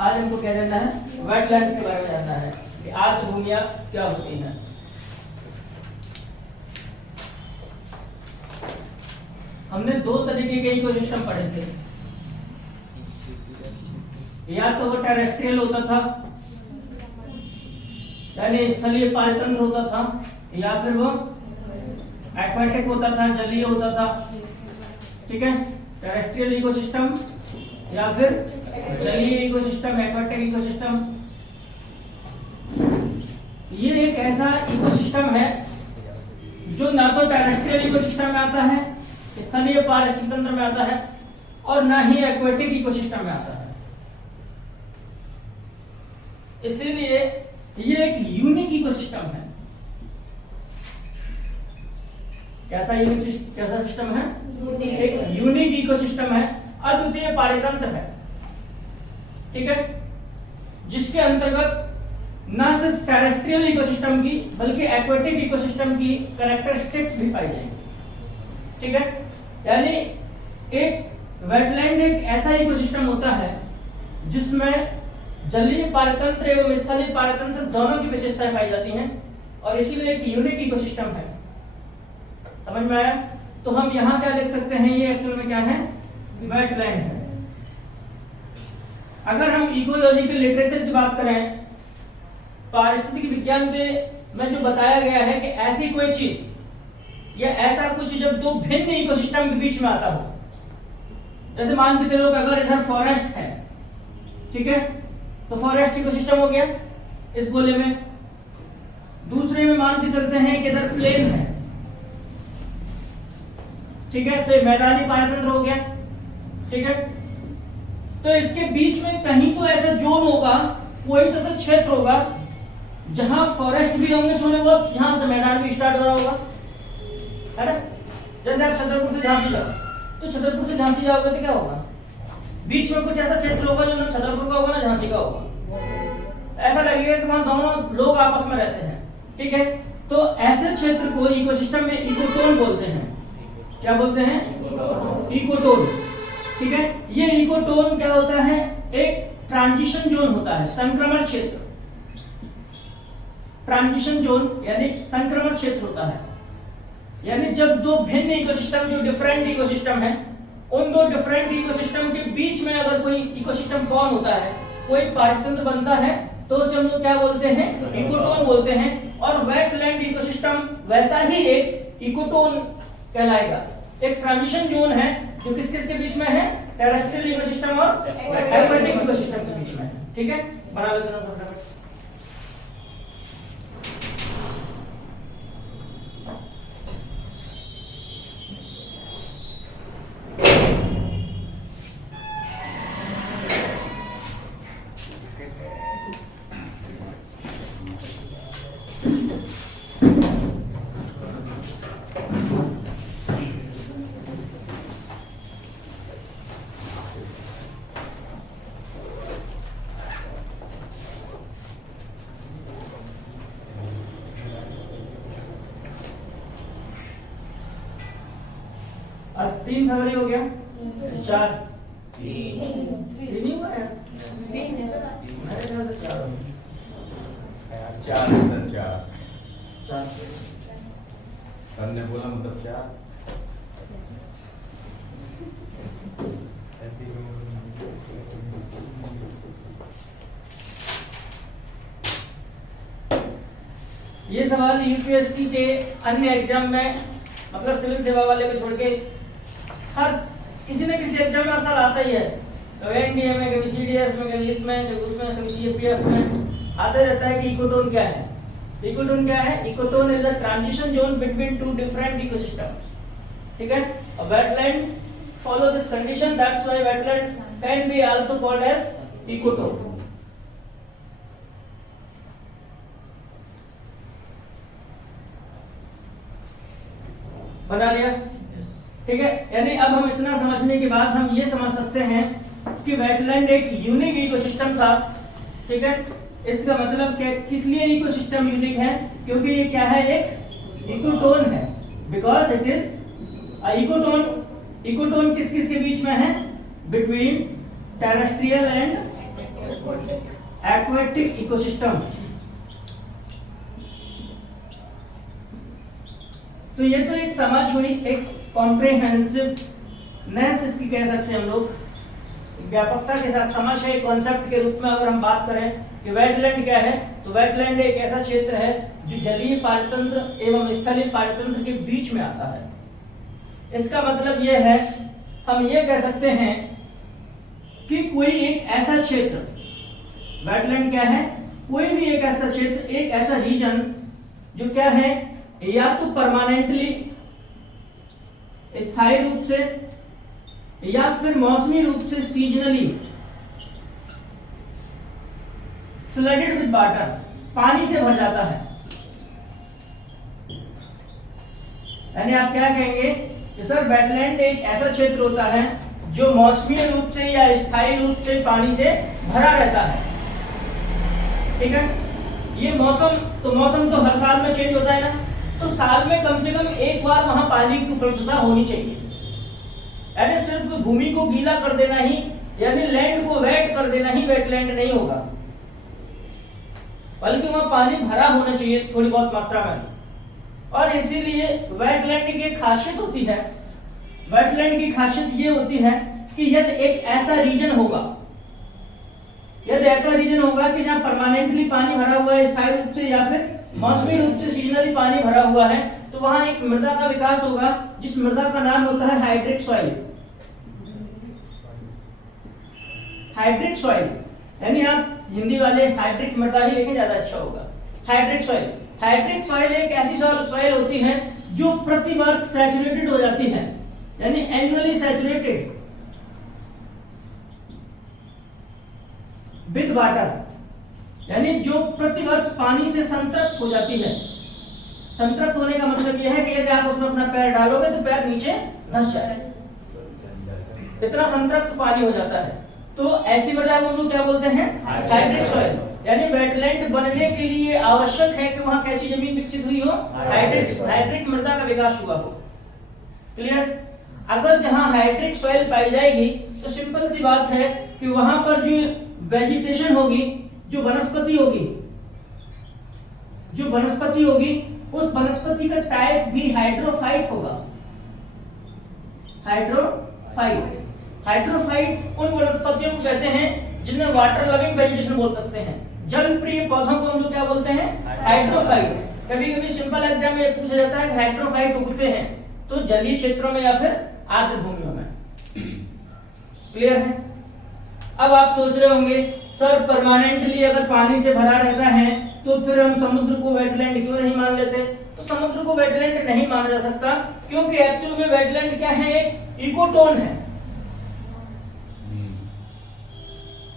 आज हमको क्या जानना है, वेटलैंड्स के बारे में जानना है कि आर्द्र भूमियां क्या होती हैं। हमने दो तरीके के इकोसिस्टम पढ़े थे, या तो वो टेरेस्ट्रियल होता था यानी स्थलीय पारतंत्र होता था, या फिर वो एक्वाटिक होता था, जलीय होता था। ठीक है, टेरेस्ट्रियल इकोसिस्टम या फिर जलीय इकोसिस्टम, एक्वाटिक इकोसिस्टम। ये एक ऐसा इकोसिस्टम है जो ना तो टेरेस्ट्रियल इकोसिस्टम में आता है, स्थलीय पारिस्थितिक तंत्र में आता है, और ना ही एक्वाटिक इकोसिस्टम में आता है। इसीलिए ये एक यूनिक इकोसिस्टम है। कैसा सिस्टम है? एक यूनिक इकोसिस्टम है, अद्वितीय पारितंत्र है। ठीक है, जिसके अंतर्गत न सिर्फ टेरेस्ट्रियल इकोसिस्टम की बल्कि एक्वाटिक इकोसिस्टम की कैरेक्टरिस्टिक्स भी पाई जाएंगी। ठीक है, यानी एक वेटलैंड एक ऐसा इकोसिस्टम होता है जिसमें जलीय पारतंत्र एवं स्थलीय पारतंत्र दोनों की विशेषताएं पाई जाती हैं, और इसीलिए एक यूनिक इकोसिस्टम है। समझ में आया? तो हम यहां क्या लिख सकते हैं, ये एक्चुअल में क्या है, वेटलैंड है। अगर हम इकोलॉजी के लिटरेचर की बात करें, पारिस्थितिक विज्ञान के में जो बताया गया है कि ऐसी कोई चीज या ऐसा कुछ जब दो भिन्न इकोसिस्टम के बीच में आता हो, जैसे मान के चलो अगर इधर फॉरेस्ट है, ठीक है, तो फॉरेस्ट इकोसिस्टम हो गया इस गोले में। दूसरे में मान के चलते हैं कि इधर प्लेन है, ठीक है, तो ये मैदानी पारतंत्र हो गया। ठीक है, तो इसके बीच में कहीं तो ऐसा जोन होगा, कोई तो क्षेत्र होगा जहां फॉरेस्ट भी होंगे थोड़े बहुत, जहां से मैदान भी स्टार्ट हो रहा होगा, है ना। जैसे आप छतरपुर से झांसी जाओ, तो छतरपुर से झांसी जाओगे तो क्या होगा, बीच में कुछ ऐसा क्षेत्र होगा जो ना छतरपुर का होगा ना झांसी का होगा। ऐसा लगेगा कि वहां दोनों लोग आपस में रहते हैं। ठीक है, तो ऐसे क्षेत्र को इकोसिस्टम में इकोटोन बोलते हैं। क्या बोलते हैं? इकोटोन। ठीक है, ये इकोटोन क्या होता है, एक ट्रांजिशन जोन होता है, संक्रमण क्षेत्र। ट्रांजिशन जोन यानी संक्रमण क्षेत्र होता है, यानी जब दो भिन्न इकोसिस्टम जो डिफरेंट इकोसिस्टम है, उन दो डिफरेंट इकोसिस्टम के बीच में अगर कोई इकोसिस्टम फॉर्म होता है, कोई पारिस्थितिक बनता है, तो उसे हम लोग क्या बोलते हैं, इकोटोन बोलते हैं। और वेटलैंड इकोसिस्टम वैसा ही एक इकोटोन कहलाएगा। एक ट्रांजिशन जोन है जो किस किस के बीच में है, टेरेस्ट्रियल इकोसिस्टम और एक्वाटिक इकोसिस्टम के बीच में है। ठीक है, बना लेते हैं फटाफट। आज 3 फरवरी हो गया, 4 नहीं हुआ है, 4 सर ने बोला मतलब 4 ये सवाल यूपीएससी के अन्य एग्जाम में, मतलब सिविल सेवा वाले को छोड़ के हर किसी न किसी एग्जाम में हर साल आता ही है। कभी एनडीए में, कभी सीडीएस में, कभी इसमें, कभी उसमें, कभी सीएपीएफ में आता रहता है कि इकोटोन क्या है। इकोटोन क्या है? Ecotone is a transition zone between two different ecosystems. ठीक है, और wetland follow this condition, that's why wetland can be also called as ecotone. बना लिया? ठीक है, यानी अब हम इतना समझने के बाद हम ये समझ सकते हैं कि वेटलैंड एक यूनिक इकोसिस्टम था। ठीक है, इसका मतलब क्या, किस लिए इकोसिस्टम यूनिक है? क्योंकि ये क्या है, एक इकोटोन है, because it is a ecotone. Ecotone किस किस के बीच में है? Between terrestrial and aquatic ecosystem. तो ये तो एक समझ हुई, एक कॉम्प्रिहेंसिवनेस इसकी कह सकते हैं हम लोग, व्यापकता के साथ समझ है। कॉन्सेप्ट के रूप में अगर हम बात करें कि वेटलैंड क्या है, तो वेटलैंड एक ऐसा क्षेत्र है जो जलीय पारितंत्र एवं स्थलीय पारितंत्र के बीच में आता है। इसका मतलब यह है, हम ये कह सकते हैं कि कोई एक ऐसा क्षेत्र, वेटलैंड क्या है, कोई भी एक ऐसा क्षेत्र, एक ऐसा रीजन जो क्या है, या तो परमानेंटली स्थायी रूप से या फिर मौसमी रूप से सीजनली फ्लडेड विद वाटर, पानी से भर जाता है। यानी आप क्या कहेंगे कि सर वेटलैंड एक ऐसा क्षेत्र होता है जो मौसमी रूप से या स्थायी रूप से पानी से भरा रहता है। ठीक है, ये मौसम तो हर साल में चेंज होता है ना, तो साल में कम से कम एक बार वहां पानी की उपलब्धता होनी चाहिए। यानी सिर्फ भूमि को गीला कर देना ही, यानी लैंड को वेट कर देना ही वेटलैंड नहीं होगा, बल्कि वहां पानी भरा होना चाहिए थोड़ी बहुत मात्रा में। और इसीलिए वेटलैंड की एक खासियत होती है, वेटलैंड की खासियत ये होती है कि यदि एक ऐसा रीजन होगा, यदि ऐसा रीजन होगा कि जहां परमानेंटली पानी भरा हुआ है स्थायी रूप से या फिर मौसमी रूप से सीजनली पानी भरा हुआ है, तो वहां एक मृदा का विकास होगा जिस मृदा का नाम होता है हाइड्रिक सॉइल। हाइड्रिक सॉइल यानी आप हिंदी वाले हाइड्रिक मृदा ही लेके ज्यादा अच्छा होगा। हाइड्रिक सॉइल, हाइड्रिक सॉइल एक ऐसी सॉइल होती है जो प्रति वर्ष सैचुरेटेड हो जाती है, यानी एनुअली सैचुरेटेड विद वाटर, यानी जो प्रतिवर्ष पानी से संतृप्त हो जाती है। संतृप्त होने का मतलब यह है कि यदि आप उसमें अपना पैर डालोगे तो पैर नीचे धंस जाएगा, इतना संतृप्त पानी हो जाता है। तो ऐसी मृदा को हम लोग क्या बोलते हैं, हाइड्रिक सॉइल। यानी वेटलैंड बनने के लिए आवश्यक है कि वहां कैसी जमीन विकसित हुई हो, हाइड्रिक मृदा का विकास हुआ हो। क्लियर? अगर जहां हाइड्रिक सॉइल पाई जाएगी तो सिंपल सी बात है कि वहां पर जो वेजिटेशन होगी, जो वनस्पति होगी, उस वनस्पति का टाइप भी हाइड्रोफाइट होगा। हाइड्रोफाइट उन वनस्पतियों को कहते हैं जिन्हें वाटर लविंग वेजिटेशन बोल सकते हैं। जल प्रिय पौधों को हम लोग क्या बोलते हैं, हाइड्रोफाइट। कभी कभी सिंपल एग्जाम में पूछा जाता है हाइड्रोफाइट उगते हैं तो जलीय क्षेत्रों में या फिर आर्द्र भूमियों में। क्लियर है? अब आप सोच रहे होंगे सर परमानेंटली अगर पानी से भरा रहता है तो फिर हम समुद्र को वेटलैंड क्यों नहीं मान लेते? तो समुद्र को वेटलैंड नहीं माना जा सकता क्योंकि एक्चुअल में वेटलैंड क्या है, एक इकोटोन है।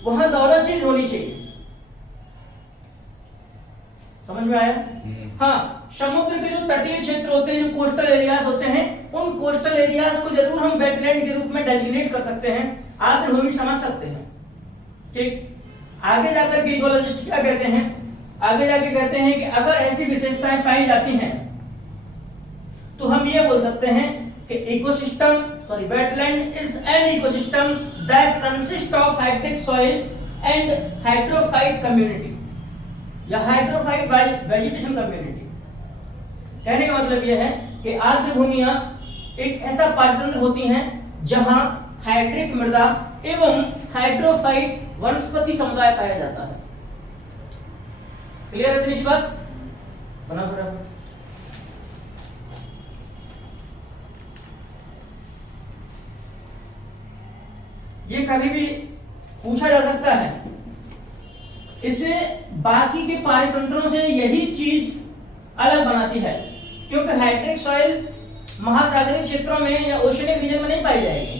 वहां दोनों चीज होनी चाहिए। समझ में आया? हाँ, समुद्र के जो तटीय क्षेत्र होते हैं, जो कोस्टल एरियाज होते हैं, उन कोस्टल एरियाज को जरूर हम वेटलैंड के रूप में डेजिग्नेट कर सकते हैं, आर्द्र भूमि समझ सकते हैं। ठीक, आगे जाकर के इकोलॉजिस्ट क्या कहते हैं, आगे जाके कहते हैं कि अगर ऐसी विशेषताएं पाई जाती हैं तो हम ये बोल सकते हैं कि wetland is an ecosystem that consist of hydric soil and hydrophyte community या हाइड्रोफाइट वेजिटेशन कम्युनिटी। कहने का मतलब यह है कि आर्द्र भूमियां एक ऐसा पारितंत्र होती हैं जहां हाइड्रिक मृदा एवं हाइड्रोफाइट वनस्पति समुदाय पाया जाता है। क्लियर है इतनी बात? बना बराबर। ये कभी भी पूछा जा सकता है। इसे बाकी के पारितंत्रों से यही चीज अलग बनाती है क्योंकि हाइड्रिक सॉइल महासागरीय क्षेत्रों में या ओशियनिक रीजन में नहीं पाई जाएगी,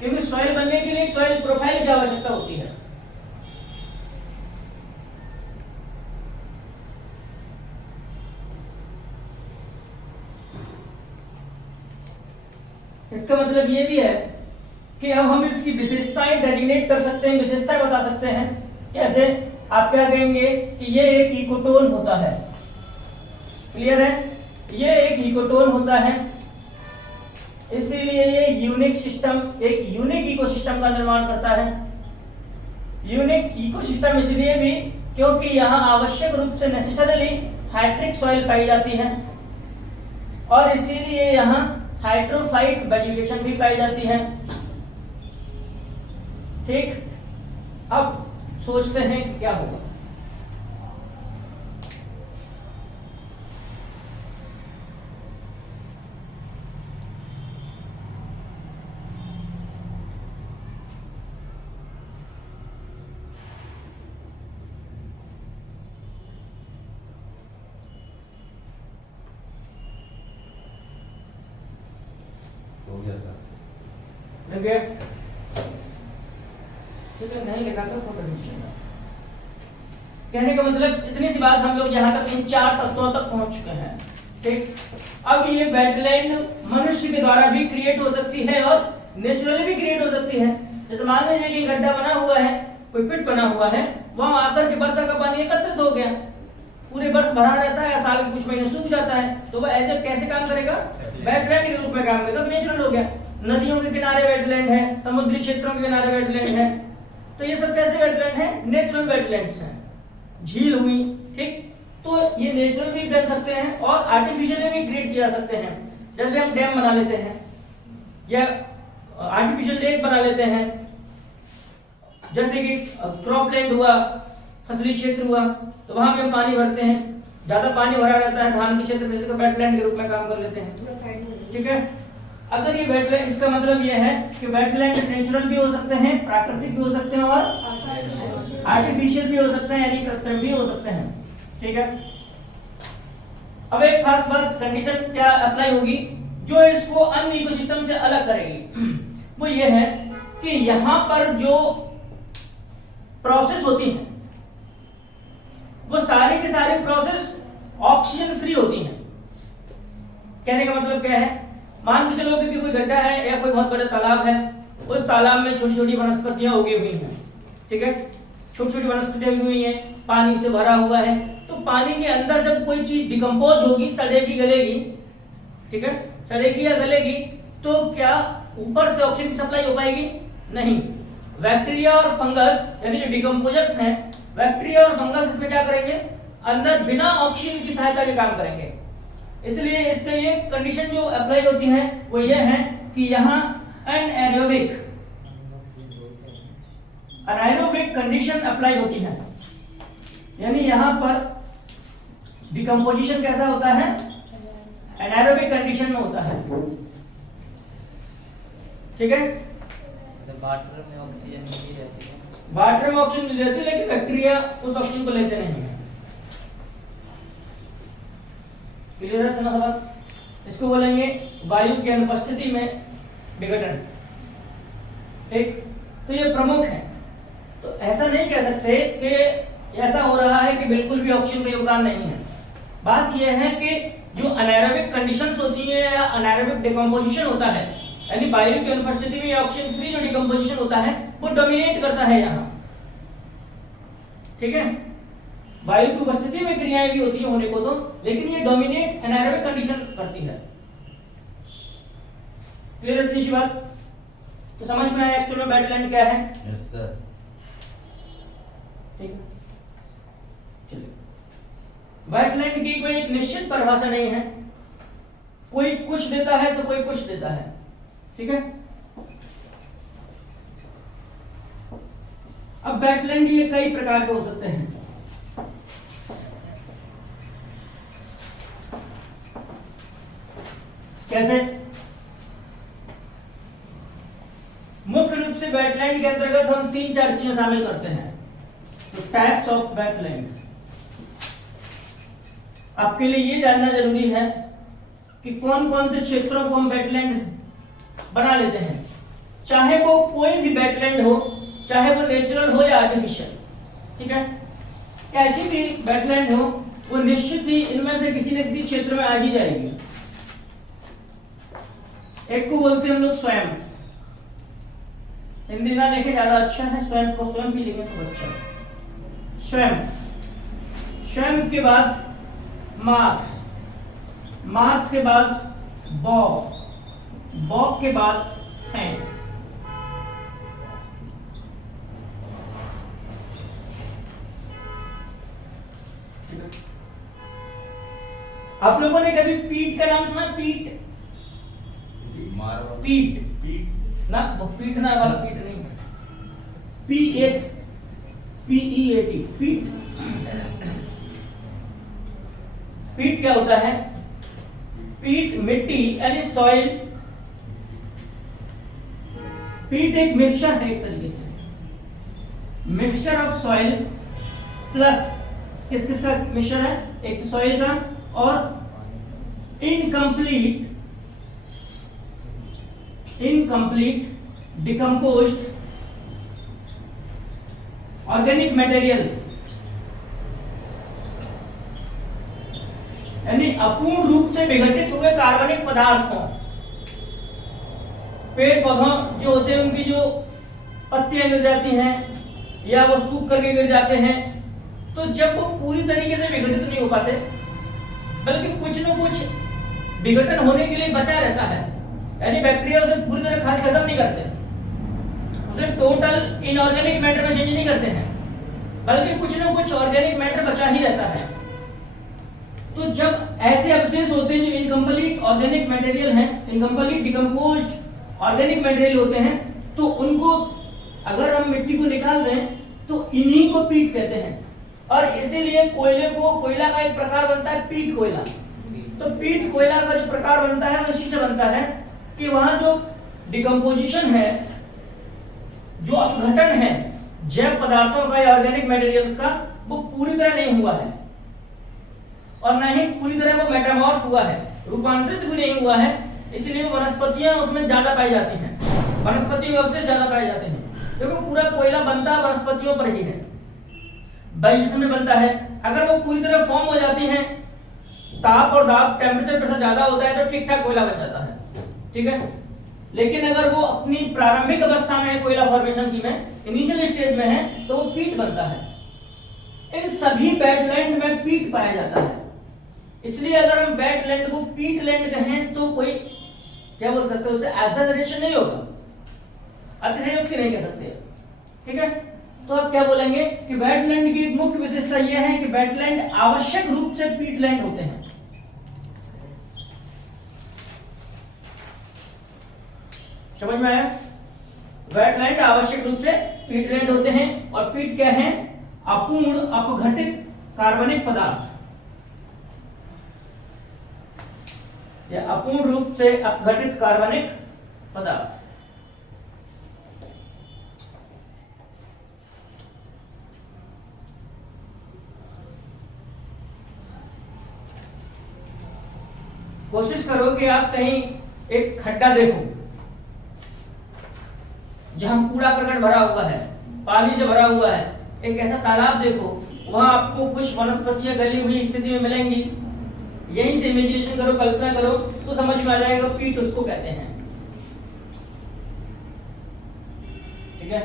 क्योंकि सॉइल बनने के लिए सॉइल प्रोफाइल की आवश्यकता होती है। इसका मतलब ये भी है कि अब हम इसकी विशेषताएं डेजिग्नेट कर सकते हैं, विशेषताएं बता सकते हैं। कैसे? आप क्या कहेंगे कि ये एक इकोटोन होता है। क्लियर है? ये एक इकोटोन होता है इसीलिए ये यूनिक सिस्टम, एक यूनिक इकोसिस्टम का निर्माण करता है। यूनिक इकोसिस्टम इसलिए भी क्योंकि यहाँ आवश्यक रूप से नेसेसरली हाइड्रिक सॉइल पाई जाती है और इसीलिए यहाँ हाइड्रोफाइट वेजिटेशन भी पाई जाती है। ठीक, अब सोचते हैं कि क्या होगा। हो गया सर। लग गया? ठीक है, नहीं लिखा तो फोटो खींच लेना। कहने का मतलब इतनी सी बात, हम लोग यहाँ तक इन 4 तत्वों तक पहुंच चुके हैं। ठीक, अब ये वेटलैंड मनुष्य के द्वारा भी क्रिएट हो सकती है और नेचुरली भी क्रिएट हो सकती है। जैसे मान लीजिए कि गड्ढा बना हुआ है, कोई पिट बना हुआ है, वहां आकर के वर्षा का पानी एकत्रित हो गया, पूरे वर्ष भरा रहता है, साल में कुछ महीने सूख जाता है, तो वह ऐसे कैसे काम करेगा? वेटलैंड के रूप में काम करेगा, तो नेचुरल हो गया। नदियों के किनारे वेटलैंड है, समुद्री क्षेत्रों के किनारे वेटलैंड है, तो ये सब कैसे वेटलैंड है? नेचुरल वेटलैंड्स हैं। झील हुई, ठीक, तो ये नेचुरल भी बन सकते हैं और आर्टिफिशियल भी क्रिएट किया जा सकते हैं। जैसे हम डैम बना लेते हैं या आर्टिफिशियल लेक बना लेते हैं, जैसे कि क्रॉपलैंड हुआ, फसली क्षेत्र हुआ, तो वहां भी हम पानी भरते हैं, ज्यादा पानी भरा रहता है धान के क्षेत्र में, इसको वेटलैंड के रूप में काम कर लेते हैं। ठीक है, अगर ये वेटलैंड, इसका मतलब ये है कि वेटलैंड नेचुरल भी हो सकते हैं, प्राकृतिक भी हो सकते हैं और आर्टिफिशियल भी हो सकते हैं, यानी कृत्रिम भी हो सकते हैं। ठीक है, अब एक खास बात, कंडीशन क्या अप्लाई होगी जो इसको अन्य इकोसिस्टम से अलग करेगी, वो ये है कि यहां पर जो प्रोसेस होती है वो सारी की सारी प्रोसेस ऑक्सीजन फ्री होती हैं। कहने का मतलब क्या है? मान के चलो कि कोई गड्ढा है या कोई बहुत बड़ा तालाब है, उस तालाब में छोटी छोटी वनस्पतियां उगी हुई हैं। ठीक है, छोटी छोटी वनस्पतियां उगी हुई हैं, पानी से भरा हुआ है, तो पानी के अंदर जब कोई चीज डिकम्पोज होगी, सड़ेगी, गलेगी, ठीक है, सड़ेगी या गलेगी, तो क्या ऊपर से ऑक्सीजन सप्लाई हो पाएगी? नहीं। बैक्टीरिया और फंगस यानी जो डिकम्पोजर्स हैं, बैक्टीरिया और फंगस इसमें क्या करेंगे? अंदर बिना ऑक्सीजन की सहायता के काम करेंगे। इसलिए इसके ये कंडीशन जो अप्लाई होती है वो ये है कि यहाँ एनाएरोबिक कंडीशन अप्लाई होती है, यानी यहां पर डिकम्पोजिशन कैसा होता है? एनाएरोबिक कंडीशन में होता है। ठीक है, वाटर में ऑक्सीजन नहीं रहती है, वाटर में ऑक्सीजन मिल जाती है, लेकिन बैक्टीरिया उस ऑक्सीजन को लेते नहीं है। क्लियर है तुम्हारा बात? इसको बोलेंगे वायु की अनुपस्थिति में विघटन। ठीक, तो ये प्रमुख है। तो ऐसा नहीं कह सकते कि ऐसा हो रहा है कि बिल्कुल भी ऑक्सीजन का योगदान नहीं है। बात यह है कि जो अनाएरोबिक कंडीशंस होती है या अनाएरोबिक डिकम्पोजिशन होता है, यानी वायु की अनुपस्थिति में ऑक्सीजन फ्री जो डिकम्पोजिशन होता है वो डोमिनेट करता है यहाँ। ठीक है, वायु की उपस्थिति में क्रियाएं भी होती है होने को तो, लेकिन ये डोमिनेट एनाएरोबिक कंडीशन करती है। क्लियर है इतनी सी बात? तो समझ में आया एक्चुअल में वेटलैंड क्या है? Yes sir. ठीक है, चलिए, वेटलैंड की कोई एक निश्चित परिभाषा नहीं है, कोई कुछ देता है तो कोई कुछ देता है। ठीक है, अब वेटलैंड ये कई प्रकार के हो सकते हैं। कैसे? मुख्य रूप से वेटलैंड के अंतर्गत हम 3-4 चीजें शामिल करते हैं। तो टाइप्स ऑफ वेटलैंड, आपके लिए ये जानना जरूरी है कि कौन कौन से क्षेत्रों को हम वेटलैंड बना लेते हैं, चाहे वो कोई भी वेटलैंड हो, चाहे वो नेचुरल हो या आर्टिफिशियल। ठीक है, कैसी भी वेटलैंड हो वो निश्चित ही इनमें से किसी न किसी क्षेत्र में आ ही जाएगी। एक को बोलते हैं हम लोग स्वयं, हिंदी ना लिखे ज्यादा अच्छा है, स्वयं को स्वयं भी लिखे तो अच्छा है। स्वयं, स्वयं के बाद मार्स, मार्स के बाद बॉब, बॉक के बाद फैन। आप लोगों ने कभी पीट का नाम सुना? पीट, पीट, पीट ना, वो पीटना वाला पीट नहीं, PEAT, पीट। पीट क्या होता है? पीट मिट्टी यानी सॉइल। पीट एक मिक्सचर है, एक तरीके से मिक्सचर ऑफ सॉइल प्लस किस किस का मिक्सचर है? एक सॉइल का और इनकम्प्लीट डिकम्पोज्ड ऑर्गेनिक मटेरियल्स, यानी अपूर्ण रूप से विघटित हुए कार्बनिक पदार्थों। पेड़ पौधों जो होते हैं उनकी जो पत्तियां गिर जाती हैं या वो सूख करके गिर जाते हैं, तो जब वो पूरी तरीके से विघटित नहीं हो पाते बल्कि कुछ न कुछ विघटन होने के लिए बचा रहता है, यानी बैक्टीरिया उसे पूरी तरह खाद खत्म नहीं करते, उसे टोटल इनऑर्गेनिक मैटर में चेंज नहीं करते हैं, बल्कि कुछ न कुछ ऑर्गेनिक मैटर बचा ही रहता है। तो जब ऐसे अवशेष होते हैं जो इनकम्प्लीट ऑर्गेनिक मटेरियल हैं, इनकम्प्लीट डिकम्पोज्ड ऑर्गेनिक मटेरियल होते हैं, तो उनको अगर हम मिट्टी को निकाल दें तो इन्हीं को पीट कहते हैं। और इसीलिए कोयले को, कोयला का एक प्रकार बनता है पीट कोयला। तो पीट कोयला का जो प्रकार बनता है वो इसी से बनता है कि वहां जो डिकम्पोजिशन है, जो अपघटन है जैव पदार्थों का या ऑर्गेनिक मटेरियल्स का, वो पूरी तरह नहीं हुआ है और न ही पूरी तरह वो मेटामॉर्फ हुआ है, रूपांतरित भी नहीं हुआ है। इसलिए वनस्पतियां उसमें ज्यादा पाई जाती हैं, वनस्पतियों के अवशेष ज्यादा पाए जाते हैं, क्योंकि पूरा कोयला बनता वनस्पतियों पर ही है, बायोजिनेशन में बनता है। अगर वो पूरी तरह फॉर्म हो जाती हैं, ताप और दाब टेम्परेचर प्रेशर ज्यादा होता है तो ठीक ठाक कोयला बन जाता है, ठीक है। लेकिन अगर वो अपनी प्रारंभिक अवस्था में कोयला फॉर्मेशन की में इनिशियल स्टेज में है तो वो पीट बनता है। इन सभी वेटलैंड में पीट पाया जाता है। इसलिए अगर हम वेटलैंड को पीट लैंड कहें तो कोई क्या बोल सकते हैं, उसे एक्सेजरेशन नहीं होगा, अतिशयोक्ति नहीं कह सकते, ठीक है। तो आप क्या बोलेंगे कि वेटलैंड की मुख्य विशेषता यह है कि वेटलैंड आवश्यक रूप से पीटलैंड होते हैं। समझ में आया? वेटलैंड आवश्यक रूप से पीटलैंड होते हैं। और पीट क्या है? अपूर्ण अपघटित कार्बनिक पदार्थ या अपूर्ण रूप से अपघटित कार्बनिक पदार्थ। कोशिश करो कि आप कहीं एक खड्डा देखो जहां कूड़ा करकट भरा हुआ है, पानी से भरा हुआ है, एक ऐसा तालाब देखो, वहां आपको कुछ वनस्पतियां गली हुई स्थिति में मिलेंगी। यहीं से इमेजिनेशन करो, कल्पना करो तो समझ में आ जाएगा पीट उसको कहते हैं, ठीक है।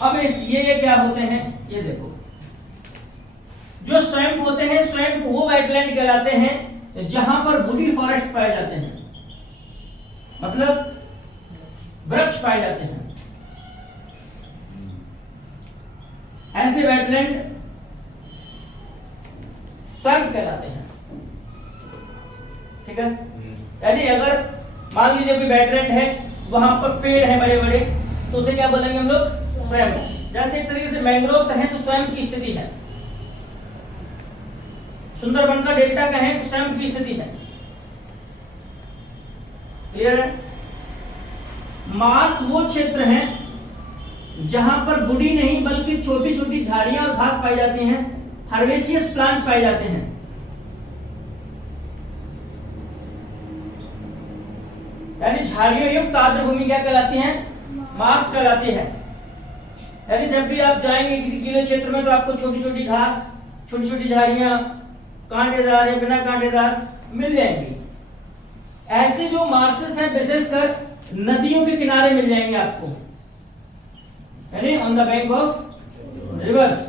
अब ये क्या होते हैं ये देखो, जो स्वयं होते हैं, स्वयं वो वेटलैंड कहलाते हैं जहां पर वुडी फॉरेस्ट पाए जाते हैं, मतलब वृक्ष पाए जाते हैं। ऐसे वेटलैंड स्वयं कहलाते हैं, ठीक है। यानी अगर मान लीजिए कोई वेटलैंड है, वहां पर पेड़ है बड़े बड़े, तो उसे क्या बोलेंगे हम लोग? स्वयं। जैसे एक तरीके से मैंग्रोव कहें तो स्वयं की स्थिति है, सुंदरबन का डेल्टा कहें तो स्वयं की स्थिति है। क्लियर है? मार्स वो क्षेत्र है जहां पर बुडी नहीं बल्कि छोटी छोटी झाड़ियां और घास पाई जाती हैं, हर्बेशियस प्लांट पाए जाते हैं। यानी झाड़ियों युक्त आर्द्र भूमि क्या कहलाती है? मार्स कहलाती है। यानी जब भी आप जाएंगे किसी गीले क्षेत्र में तो आपको छोटी छोटी घास, छोटी छोटी झाड़ियां, कांटेदार या बिना कांटेदार मिल जाएंगी। ऐसे जो मार्सेस हैं विशेषकर नदियों के किनारे मिल जाएंगे आपको, यानी on the bank of reverse.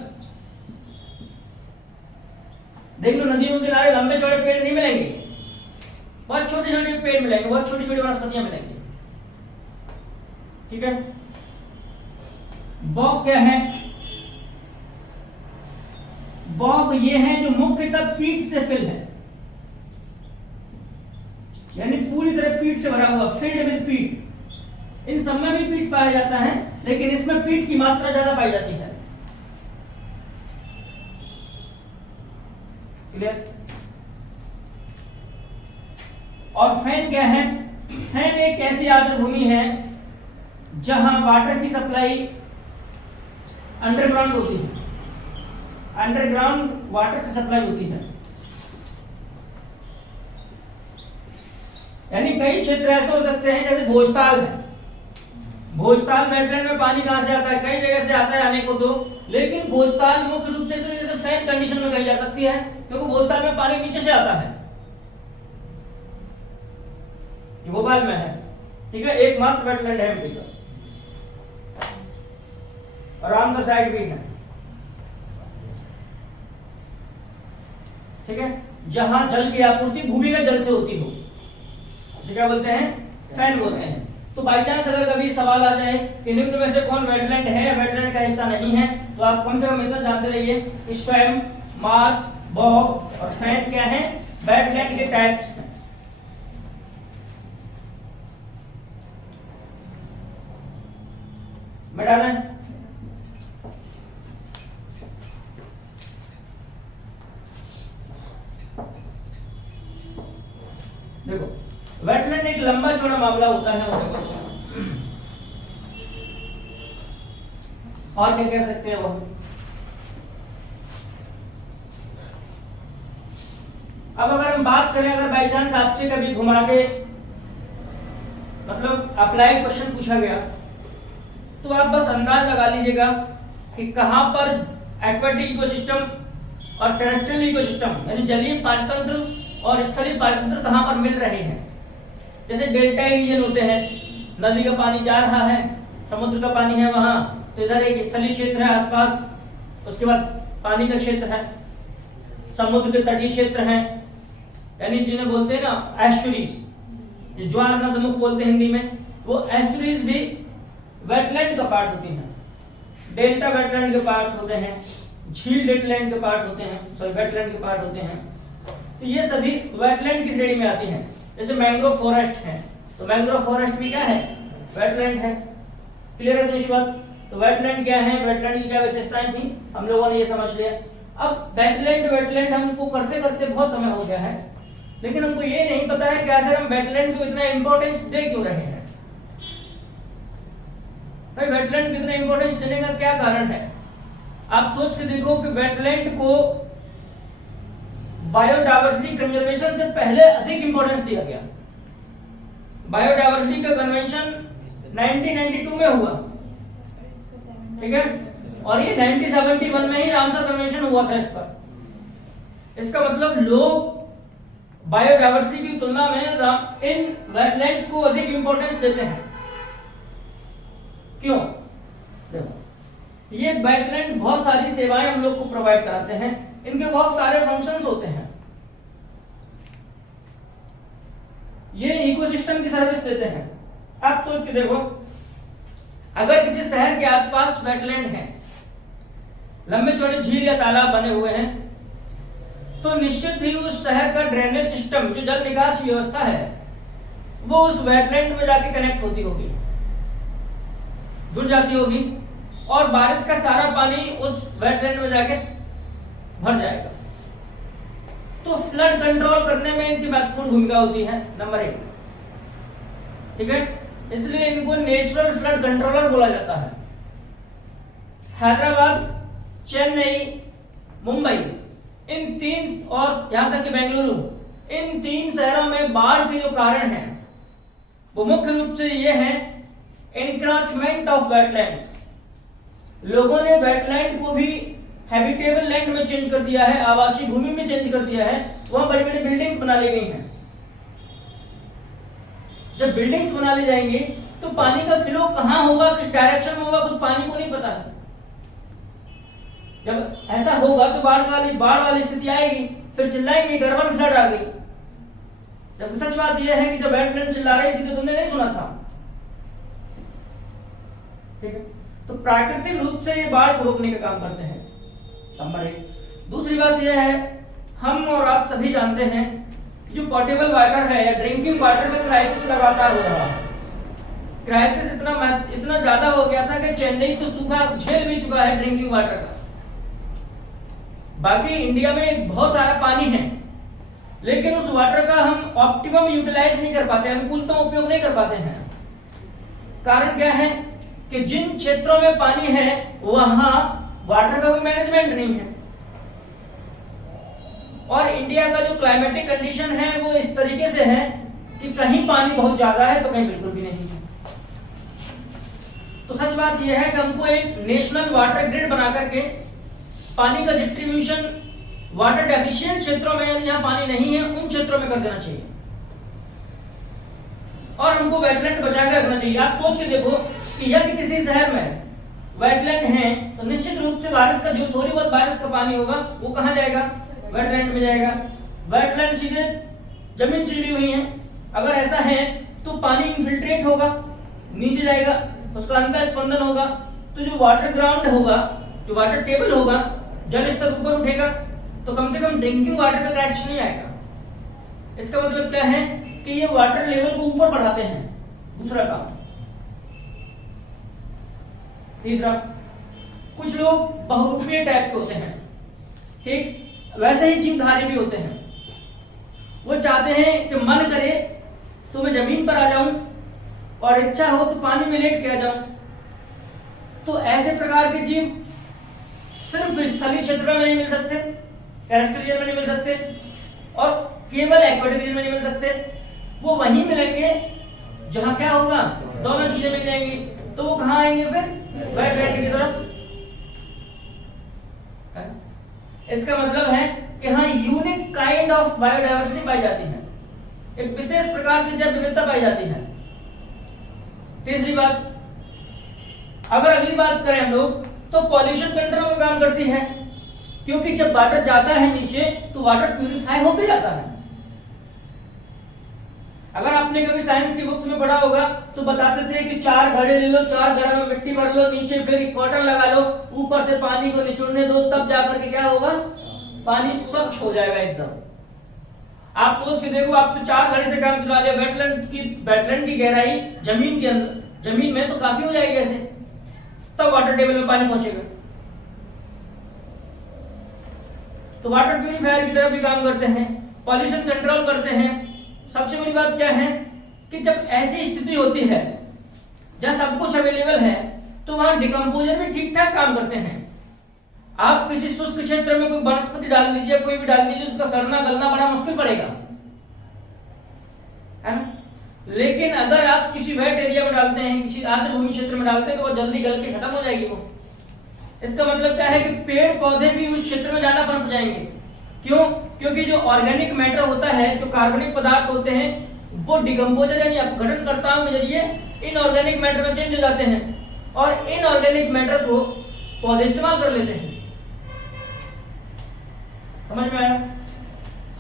देख लो नदियों के किनारे लंबे चौड़े पेड़ नहीं मिलेंगे, बहुत छोटे छोटे पेड़ मिलेंगे, बहुत छोटी छोटी वनस्पतियां मिलेंगी। ठीक है। बॉग क्या है? बॉग ये है जो मुख्यतः पीट से फिल है, यानी पूरी तरह पीट से भरा हुआ, फिल्ड विद पीट। इन सब में भी पीट पाया जाता है, लेकिन इसमें पीट की मात्रा ज्यादा पाई जाती है। क्लियर? और फैन क्या है? फैन एक ऐसी आर्द्रभूमि है जहां वाटर की सप्लाई अंडरग्राउंड होती है, अंडरग्राउंड वाटर से सप्लाई होती है। यानी कई क्षेत्र ऐसे हो सकते हैं, जैसे भोजताल है, भोजताल वेटलैंड में पानी कहां से आता है? कई जगह से आता है आने को तो, लेकिन भोजताल मुख्य रूप से तो ये फैन कंडीशन में कही जा सकती है, क्योंकि भोजताल में पानी नीचे से आता है, ये भोपाल में है। ठीक है, एकमात्र वेटलैंड है एमपी का, और आम का साइड भी है। ठीक है, जहां जल की आपूर्ति भूमिगत जल से होती हो, क्या बोलते हैं? फैन बोलते हैं। तो बाई चांस अगर कभी सवाल आ जाए कि निम्न में से कौन वेटलैंड है या वेटलैंड का हिस्सा नहीं है, तो आप कम से कम इतना जानते रहिए, स्वैम, मार्श, बॉग और फैन क्या है? वेटलैंड के टाइप्स हैं। बेटा ना देखो, वेटलैंड एक लंबा चौड़ा मामला होता है। और क्या कह सकते हैं वो? अब अगर हम बात करें, अगर बाई चांस आपसे कभी घुमा के मतलब अप्लाई क्वेश्चन पूछा गया, तो आप बस अंदाज लगा लीजिएगा कि कहां पर एक्वाटिक इकोसिस्टम और टेरेस्ट्रियल इकोसिस्टम यानी जलीय पारितंत्र और स्थलीय पारितंत्र कहां पर मिल रहे हैं। जैसे डेल्टा रीजन होते हैं, नदी का पानी जा रहा है, समुद्र का पानी है वहां, तो इधर एक स्थलीय क्षेत्र है आसपास, उसके बाद पानी का क्षेत्र है, समुद्र के तटीय क्षेत्र हैं, यानी जिन्हें बोलते हैं ना एस्चुरीज, ज्वार नदमुख बोलते हैं हिंदी में, वो एस्चुरीज भी वेटलैंड का पार्ट होती हैं। डेल्टा वेटलैंड के पार्ट होते हैं, झील वेटलैंड के पार्ट होते हैं, सॉरी वेटलैंड के पार्ट होते हैं। तो ये सभी वेटलैंड की श्रेणी में आती हैं। जैसे मैंग्रोव फॉरेस्ट है, तो मैंग्रोव फॉरेस्ट भी क्या है? वेटलैंड है। क्लियर है दूसरी बात? तो वेटलैंड क्या है, वेटलैंड की क्या विशेषताएं थी, हम लोगों ने ये समझ लिया। अब वेटलैंड हमको करते करते बहुत समय हो गया है, लेकिन हमको ये नहीं पता है कि अगर हम वेटलैंड को इतना इंपॉर्टेंस दे क्यों रहे हैं। भाई वेटलैंड को इतना इंपॉर्टेंस देने का क्या कारण है? आप सोच के देखो कि वेटलैंड को बायोडायवर्सिटी कंजर्वेशन से पहले अधिक इंपॉर्टेंस दिया गया। बायोडायवर्सिटी का कन्वेंशन 1992 में हुआ, ठीक है, और ये 1971 में ही रामसर कन्वेंशन हुआ था इस पर। इसका मतलब लोग बायोडायवर्सिटी की तुलना में इन वेटलैंड्स को अधिक इंपॉर्टेंस देते हैं। क्यों? देखो, ये वेटलैंड बहुत सारी सेवाएं हम लोग को प्रोवाइड कराते हैं, इनके बहुत सारे फंक्शंस होते हैं, ये इकोसिस्टम की सर्विस देते हैं। आप सोच के देखो, अगर किसी शहर के आसपास वेटलैंड है, लंबे चौड़े झील या तालाब बने हुए हैं, तो निश्चित ही उस शहर का ड्रेनेज सिस्टम, जो जल निकास व्यवस्था है, वो उस वेटलैंड में जाके कनेक्ट होती होगी, जुड़ जाती होगी, और बारिश का सारा पानी उस वेटलैंड में जाके भर जाएगा। तो फ्लड कंट्रोल करने में इनकी महत्वपूर्ण भूमिका होती है, नंबर 1। ठीक है, इसलिए इनको नेचुरल फ्लड कंट्रोलर बोला जाता है। हैदराबाद, चेन्नई, मुंबई, इन 3 और यहां तक कि बेंगलुरु, इन 3 शहरों में बाढ़ के जो कारण हैं वो मुख्य रूप से ये है एनक्रोचमेंट ऑफ वेटलैंड्स। लोगों ने वेटलैंड को भी हैबिटेबल लैंड में चेंज कर दिया है, आवासीय भूमि में चेंज कर दिया है, वहां बड़ी बड़ी बिल्डिंग्स बना ली गई हैं। जब बिल्डिंग्स बना ली जाएंगी तो पानी का फ्लो कहां होगा, किस डायरेक्शन में होगा, कुछ पानी को नहीं पता है। जब ऐसा होगा तो बाढ़ वाली स्थिति आएगी, फिर चिल्लाएंगे गर्भन फ्लड आ गई। जबकि सच बात यह है कि जब वेटलैंड चिल्ला रही थी तो तुमने नहीं सुना था। ठीक है, तो प्राकृतिक रूप से ये बाढ़ को रोकने का काम करते हैं, नंबर 1। दूसरी बात यह है, हम और आप सभी जानते हैं कि जो पोर्टेबल वाटर है या ड्रिंकिंग वाटर में क्राइसिस लगातार हो रहा है। क्राइसिस इतना ज्यादा हो गया था कि चेन्नई तो सूखा झेल भी चुका है ड्रिंकिंग वाटर का। बाकी इंडिया में बहुत सारा पानी है, लेकिन उस वाटर का हम ऑप्टिमम यूटिलाइज नहीं कर पाते, अनुकूलतम उपयोग नहीं कर पाते हैं। कारण क्या है कि जिन क्षेत्रों में पानी है वहां वाटर का कोई मैनेजमेंट नहीं है, और इंडिया का जो क्लाइमेटिक कंडीशन है वो इस तरीके से है कि कहीं पानी बहुत ज्यादा है तो कहीं बिल्कुल भी नहीं है। तो सच बात यह है कि हमको एक नेशनल वाटर ग्रिड बना करके पानी का डिस्ट्रीब्यूशन वाटर डेफिशिएंट क्षेत्रों में, यानी जहां पानी नहीं है उन क्षेत्रों में कर देना चाहिए, और हमको वेटलैंड बचा के रखना चाहिए। आप सोच के देखो कि यदि किसी शहर में वेटलैंड है तो निश्चित रूप से बारिश का जो थोड़ी बहुत बारिश का पानी होगा वो कहां जाएगा? वेटलैंड में जाएगा। वेटलैंड सीधे जमीन से जुड़ी हुई है, अगर ऐसा है तो पानी इनफिल्ट्रेट होगा, नीचे जाएगा, उसका अंतर स्पंदन होगा, तो जो वाटर ग्राउंड होगा, जो वाटर टेबल होगा, जल स्तर ऊपर उठेगा, तो कम से कम ड्रिंकिंग वाटर का क्राइसिस नहीं आएगा। इसका मतलब क्या है कि ये वाटर लेवल को ऊपर बढ़ाते हैं। दूसरा काम। तीसरा, कुछ लोग बहुरूपीय टाइप के होते हैं, ठीक, वैसे ही जीवधारी भी होते हैं। वो चाहते हैं कि मन करे तो मैं जमीन पर आ जाऊं और इच्छा हो तो पानी में लेट के आ जाऊं। तो ऐसे प्रकार के जीव सिर्फ स्थलीय क्षेत्र में नहीं मिल सकते, टेरेस्ट्रियल में नहीं मिल सकते, और केवल एक्वेटिक रीजन में नहीं मिल सकते। वो वहीं मिलेंगे जहां क्या होगा, दोनों चीजें मिल जाएंगी। तो वो कहां आएंगे फिर? वेटलैंड की तरफ। इसका मतलब है कि हाँ, यूनिक काइंड ऑफ बायोडायवर्सिटी पाई जाती है, एक विशेष प्रकार की जैव विविधता पाई जाती है। तीसरी बात, अगर अगली बात करें हम लोग, तो पॉल्यूशन कंट्रोल में काम करती है, क्योंकि जब वाटर जाता है नीचे तो वाटर प्यूरिफाई होकर जाता है। अगर आपने कभी साइंस की बुक्स में पढ़ा होगा तो बताते थे कि 4 घड़े ले लो, 4 घड़े में मिट्टी भर लो, नीचे फिर कॉटन लगा लो, ऊपर से पानी को निचोड़ने दो, तब जाकर के क्या होगा, पानी स्वच्छ हो जाएगा एकदम। आप सोच के देखो, आप तो 4 घड़े से काम चला लिया, वेटलैंड की गहराई जमीन के अंदर, जमीन में तो काफी हो जाएगी ऐसे, तब वाटर टेबल में पानी पहुंचेगा। तो वाटर प्यूरिफायर की तरफ भी काम करते हैं, पॉल्यूशन कंट्रोल करते हैं। सबसे बड़ी बात क्या है कि जब ऐसी स्थिति होती है जहां सब कुछ अवेलेबल है तो वहां डिकम्पोजर भी ठीक ठाक काम करते हैं। आप किसी शुष्क क्षेत्र में कोई वनस्पति डाल दीजिए, कोई भी डाल दीजिए, उसका सड़ना गलना बड़ा मुश्किल पड़ेगा, है ना। लेकिन अगर आप किसी वेट एरिया में डालते हैं, किसी आर्द्र भूमि क्षेत्र में डालते हैं, तो वो जल्दी गल के खत्म हो जाएगी वो। इसका मतलब क्या है कि पेड़ पौधे भी उस क्षेत्र में जाना पनप जाएंगे। क्यों? क्योंकि जो ऑर्गेनिक मैटर होता है, जो कार्बनिक पदार्थ होते हैं, वो डिकम्पोजर यानी अपघटनकर्ताओं के जरिए इनऑर्गेनिक मैटर में चेंज हो जाते हैं, और इनऑर्गेनिक मैटर को पौधे इस्तेमाल कर लेते हैं। समझ में आया?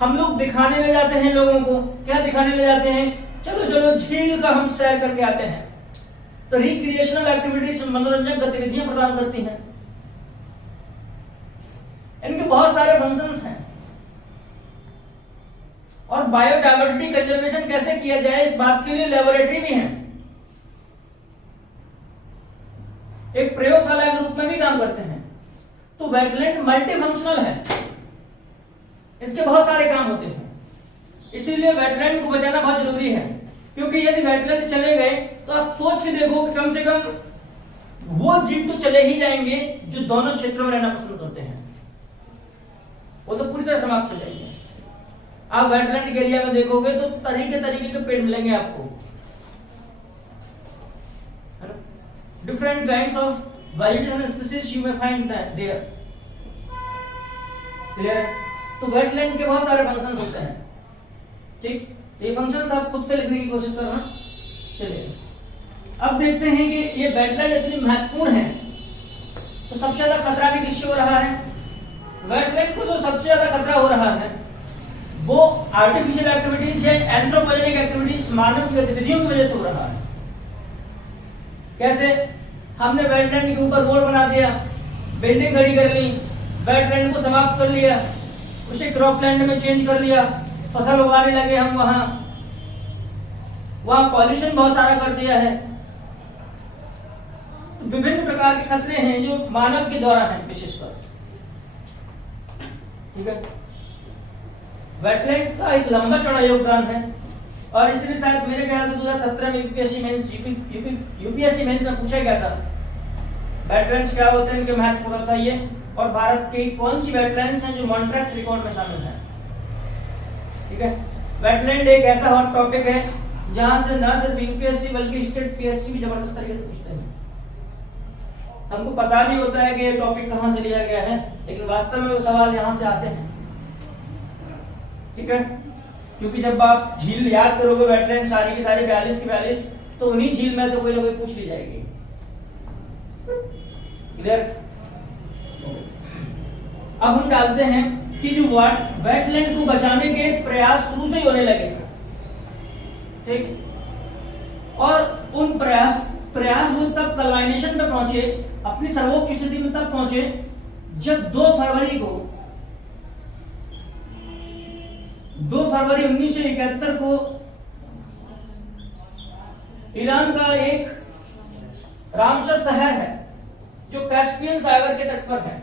हम लोग दिखाने ले जाते हैं लोगों को, क्या दिखाने ले जाते हैं, चलो चलो झील का हम सैर करके आते हैं। तो रिक्रिएशनल एक्टिविटीज, मनोरंजक गतिविधियां प्रदान करती हैं। इनके बहुत सारे फंक्शंस हैं। और बायोडायवर्सिटी कंजर्वेशन कैसे किया जाए, इस बात के लिए लेबोरेटरी भी है, एक प्रयोगशाला के रूप में भी काम करते हैं। तो वेटलैंड मल्टी फंक्शनल है, इसके बहुत सारे काम होते हैं। इसीलिए वेटलैंड को बचाना बहुत जरूरी है, क्योंकि यदि वेटलैंड चले गए तो आप सोच के देखो कि कम से कम वो जीव तो चले ही जाएंगे जो दोनों क्षेत्रों में रहना पसंद करते हैं, वो तो पूरी तरह समाप्त हो जाएंगे। आप वेटलैंड के एरिया में देखोगे तो तरीके के पेड़ मिलेंगे आपको, different kinds of vegetation species you may find there. Clear है? तो वेटलैंड के बहुत सारे फंक्शंस होते हैं, ठीक। ये फंक्शंस आप खुद से लिखने की कोशिश करना। चलिए अब देखते हैं कि ये वेटलैंड इतनी महत्वपूर्ण है, तो सबसे ज्यादा खतरा भी किससे हो रहा है? वेटलैंड को जो सबसे ज्यादा खतरा हो रहा है वो आर्टिफिशियल एक्टिविटीज है, एंथ्रोपोजेनिक एक्टिविटीज, मानव की गतिविधियों की वजह से हो रहा है। कैसे? हमने वेटलैंड के ऊपर रोड बना दिया, बिल्डिंग खड़ी कर ली, वेटलैंड को समाप्त कर लिया, उसे क्रॉपलैंड में चेंज कर लिया, फसल उगाने लगे हम वहां पॉल्यूशन बहुत सारा कर दिया है। तो विभिन्न प्रकार के खतरे हैं जो मानव के द्वारा हैं विशेषकर। ठीक है, वेटलैंड्स का एक लंबा चौड़ा योगदान है और इसलिए शायद मेरे ख्याल से 2017 में यूपीएससी मेंस में पूछा गया था वेटलैंड्स क्या होते हैं, इनके महत्व को बताइए और भारत की कौन सी वेटलैंड्स हैं जो मॉन्ट्रैक्ट रिकॉर्ड में शामिल है। ठीक है, वेटलैंड एक ऐसा हॉट टॉपिक है जहां से न सिर्फ यूपीएससी बल्कि स्टेट पीएससी भी जबरदस्त तरीके से पूछते हैं। हमको पता नहीं होता है कि ये टॉपिक कहां से लिया गया है, लेकिन वास्तव में वो सवाल यहां से आते हैं। ठीक है, क्योंकि जब आप झील याद करोगे वेटलैंड सारी की सारी 42 की 42, तो उन्हीं झील में से कोई ना कोई पूछ ली जाएगी। क्लियर? अब हम डालते हैं कि जो वेटलैंड को बचाने के प्रयास शुरू से ही होने लगे थे। ठीक, और उन प्रयास वो तब कल्माइनेशन पे पहुंचे, अपनी सर्वोच्च स्थिति में तब पहुंचे जब 2 फरवरी 1971 को ईरान का एक रामसर शहर है जो कैस्पियन सागर के तट पर है।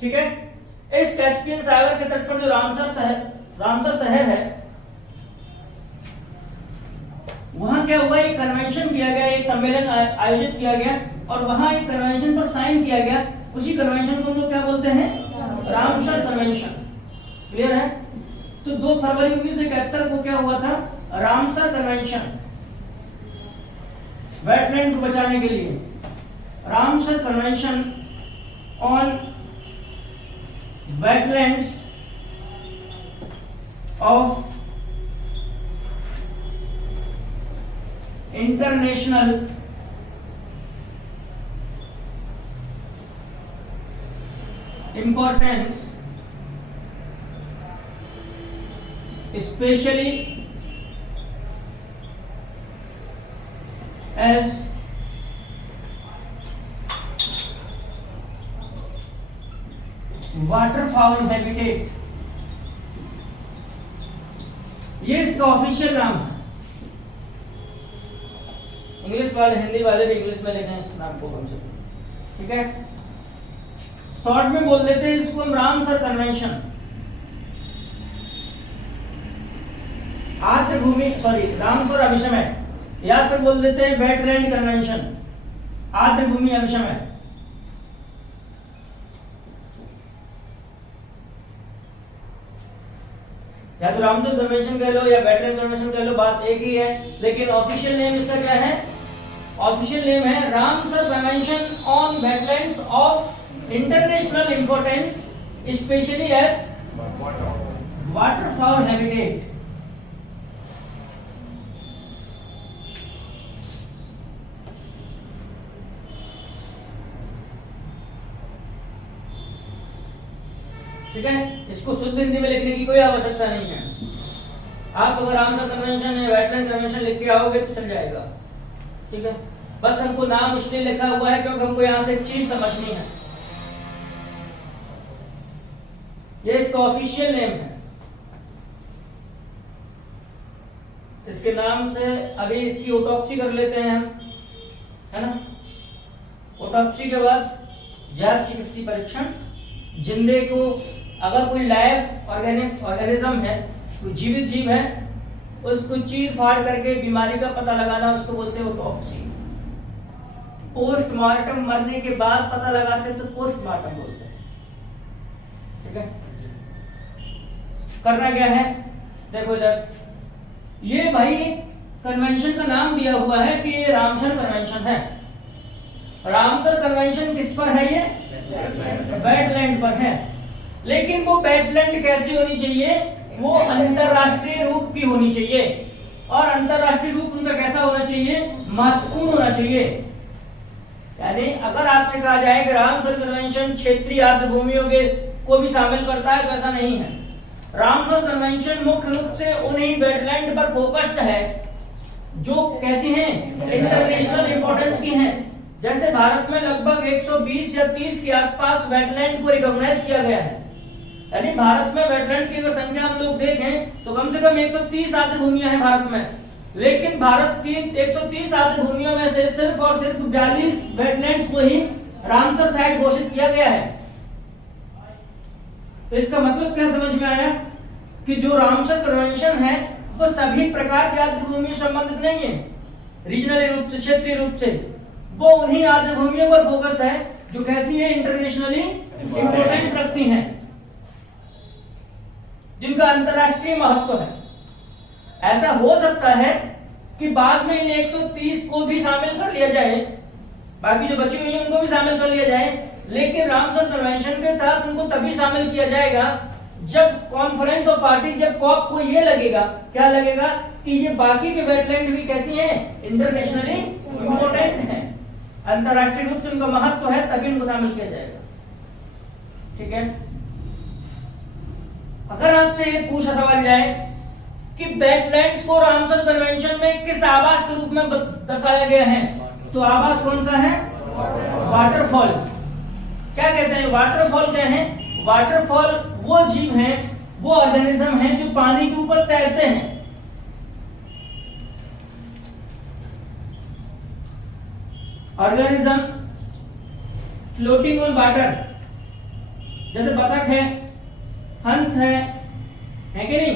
ठीक है, इस कैस्पियन सागर के तट पर जो रामसर शहर है, वहां क्या हुआ, एक कन्वेंशन किया गया, एक सम्मेलन आयोजित किया गया और वहां एक कन्वेंशन पर साइन किया गया। उसी कन्वेंशन को हम लोग क्या बोलते हैं? Ramsar convention. क्लियर है? तो 2 फरवरी 1971 को क्या हुआ था? रामसर कन्वेंशन, वेटलैंड को बचाने के लिए Ramsar convention on wetlands of international importance, especially as waterfowl habitat। ये इसका ऑफिशियल नाम है। इंग्लिश वाले, हिंदी वाले भी इंग्लिश में लिखें इस नाम को कम से कम। ठीक है, शॉर्ट में बोल देते हैं इसको हम रामसर कन्वेंशन। रामसर अभिशमय, या फिर बोल देते हैं वेटलैंड कन्वेंशन, आर्द्र भूमि अभिशमय। या तो रामसर कन्वेंशन कह लो या वेटलैंड कन्वेंशन कह लो, बात एक ही है, लेकिन ऑफिशियल नेम इसका क्या है? ऑफिशियल नेम है Ramsar convention on wetlands of international importance, specially as waterfowl habitat. ठीक है, इसको शुद्ध हिंदी में लिखने की कोई आवश्यकता नहीं है। आप अगर रामसर कन्वेंशन या वेटलैंड कन्वेंशन लिख के आओगे तो चल जाएगा। ठीक है, बस हमको नाम इसलिए लिखा हुआ है क्योंकि हमको यहां से एक चीज समझनी है। ये इसका ऑफिशियल नेम है। इसके नाम से अभी इसकी ऑटोप्सी कर लेते हैं हम, है ना। ऑटोप्सी के बाद जैव चिकित्सीय परीक्षण, जिंदे को अगर कोई लाइव ऑर्गेनिज्म है, कोई जीवित जीव है, उसको चीर फाड़ करके बीमारी का पता लगाना, उसको बोलते हैं ऑटोप्सी। पोस्टमार्टम, मरने के बाद पता लगाते हैं तो पोस्टमार्टम बोलते हैं। ठीक है, करना क्या है, देखो इधर, ये भाई कन्वेंशन का नाम दिया हुआ है कि ये रामसर कन्वेंशन है। रामसर कन्वेंशन किस पर है? ये वेटलैंड पर है। लेकिन वो वेटलैंड कैसी होनी चाहिए? वो अंतरराष्ट्रीय रूप की होनी चाहिए। और अंतरराष्ट्रीय रूप उनका कैसा होना चाहिए? महत्वपूर्ण होना चाहिए। यानी अगर आपसे कहा जाए कि रामसर कन्वेंशन क्षेत्रीय आर्द्र भूमियों के को भी शामिल करता है, तो ऐसा नहीं है। रामसर कन्वेंशन मुख्य रूप से उन्हीं वेटलैंड पर फोकस्ड है जो कैसी हैं, इंटरनेशनल इंपॉर्टेंस की हैं। जैसे भारत में लगभग 120 या 30 के आसपास वेटलैंड को रिकॉग्नाइज किया गया है। यानी भारत में वेटलैंड की अगर संख्या हम लोग देखें तो कम से कम 130 आर्द्र भूमियां हैं भारत में, लेकिन भारत की 130 आर्द्र भूमियों में से सिर्फ और सिर्फ 42 वेटलैंड्स को ही रामसर साइट घोषित किया गया है। तो इसका मतलब क्या समझ में आया कि जो रामसर कन्वेंशन है वो सभी प्रकार के आर्द्र भूमियों से संबंधित नहीं है, रीजनल रूप से, क्षेत्रीय रूप से, वो उन्हीं आर्द्र भूमियों पर फोकस है जो कैसी है, इंटरनेशनली इंपोर्टेंस रखती हैं, जिनका अंतरराष्ट्रीय महत्व है। ऐसा हो सकता है कि बाद में इन 130 को भी शामिल कर लिया जाए, बाकी जो बची हुई है उनको भी शामिल कर लिया जाए, लेकिन रामसर कन्वेंशन के तहत उनको तभी शामिल किया जाएगा जब कॉन्फ्रेंस ऑफ पार्टी, जब कॉप को ये लगेगा, क्या लगेगा कि ये बाकी के वेटलैंड भी कैसी हैं, इंटरनेशनली इंपोर्टेंट हैं, अंतरराष्ट्रीय रूप से उनका महत्व है, तभी इनको शामिल किया जाएगा। ठीक है। अगर आपसे ये पूछा सवाल जाए कि वेटलैंड्स को रामसर कन्वेंशन में किस आवास के रूप में दर्शाया गया है, तो आवास कौन सा है, वाटरफॉल। क्या कहते हैं वाटरफॉल? क्या है वाटरफॉल? वो जीव हैं, वो ऑर्गेनिज्म हैं जो पानी के ऊपर तैरते हैं। ऑर्गेनिज्म फ्लोटिंग ऑन वाटर, जैसे बतख है, हंस है कि नहीं?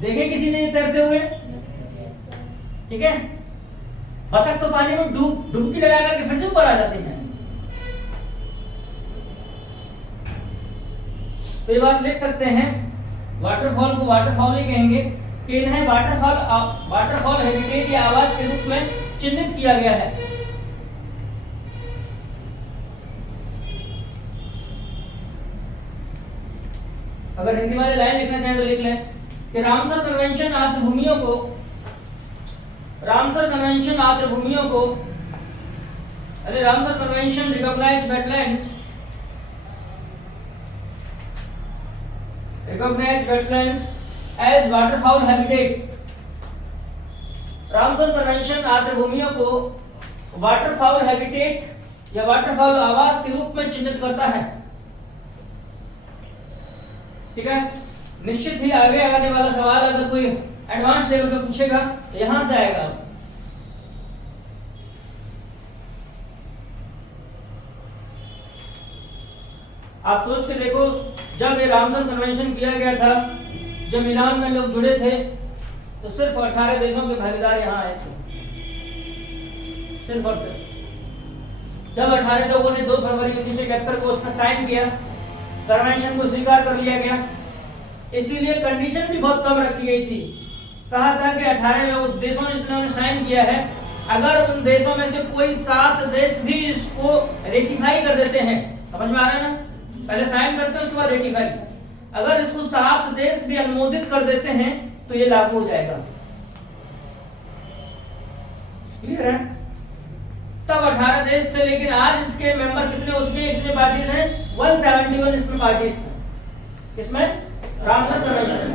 देखे किसी ने तैरते हुए? ठीक है। बतख तो पानी में डुबकी लगा करके फिर से ऊपर आ जाते हैं। तो ये बात लिख सकते हैं, वाटरफॉल को वाटरफॉल ही कहेंगे कि इन्हें वाटरफॉल हैबिटेट या आवास के रूप में चिन्हित किया गया है। अगर हिंदी वाले लाइन लिखना चाहें तो लिख लें कि रामसर कन्वेंशन आर्द्र भूमियों को Ramsar convention recognize wetlands as waterfowl habitat. Ramsar convention आर्द्र भूमियों को वाटरफाउल हैबिटेट या वाटरफाउल आवास के रूप में चिन्हित करता है। ठीक है। निश्चित ही आगे आने वाला सवाल अगर कोई एडवांस लेवल पे पूछेगा तो यहां से आएगा। आप सोच के देखो, जब ये रामसर कन्वेंशन किया गया था, जब मिलान में लोग जुड़े थे तो सिर्फ 18 देशों के भागीदार यहां आए थे, सिर्फ और सिर्फ। जब 18 लोगों ने 2 फरवरी 1971 को उसमें साइन किया, कन्वेंशन को स्वीकार कर लिया गया। इसीलिए कंडीशन भी बहुत कम रखी गई थी। कहा था कि 18 देशों ने जिन्होंने साइन किया है, अगर उन देशों में से कोई 7 देश भी इसको रेटिफाई कर देते हैं, समझ में आ रहा है ना, पहले साइन करते हैं उसके बाद रेटिफाई, अगर इसको 7 देश भी अनुमोदित कर देते हैं तो ये लागू हो जाएगा। क्लियर है? तब 18 देश थे, लेकिन आज इसके मेंबर कितने हो चुके हैं, कितने पार्टीज हैं? 171 इसमें पार्टीज हैं। इसमें रामसर कन्वेंशन।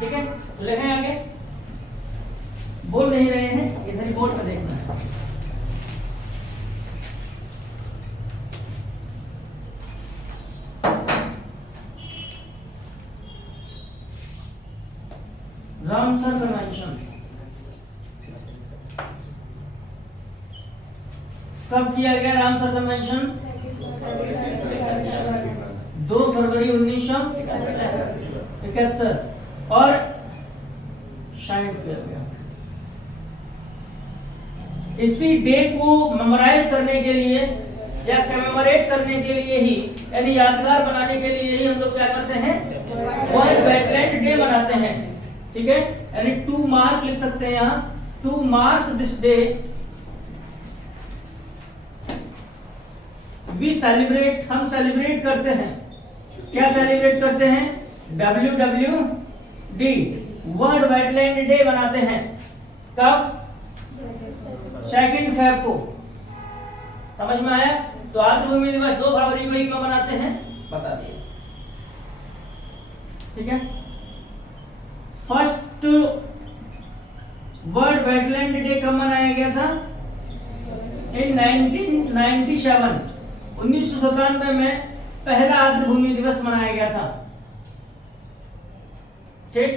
ठीक है, तो लिखें आगे। बोल नहीं रहे हैं, इधर बोर्ड में देखना है। रामसर कन्वेंशन कब किया गया? रामसर कन्वेंशन 2 फरवरी 1971 और साइन किया गया। इसी डे को मेमोराइज करने के लिए या कमेमोरेट करने के लिए ही, यानी यादगार बनाने के लिए ही हम लोग क्या करते हैं, वर्ल्ड वेटलैंड डे मनाते हैं। ठीक है, यानी 2 मार्च लिख सकते हैं यहाँ, 2 मार्च दिस डे वी सेलिब्रेट, हम सेलिब्रेट करते हैं। क्या सेलिब्रेट करते हैं? WWD, वर्ल्ड वेटलैंड डे मनाते हैं। कब? 2 फेब को। समझ में आया? तो आर्द्र भूमि दिवस 2 फरवरी को ही क्यों मनाते हैं, बता दिए। ठीक है। फर्स्ट वर्ल्ड वेटलैंड डे कब मनाया गया था? इन 1997 1997 में पहला आर्द्र भूमि दिवस मनाया गया था। ठीक।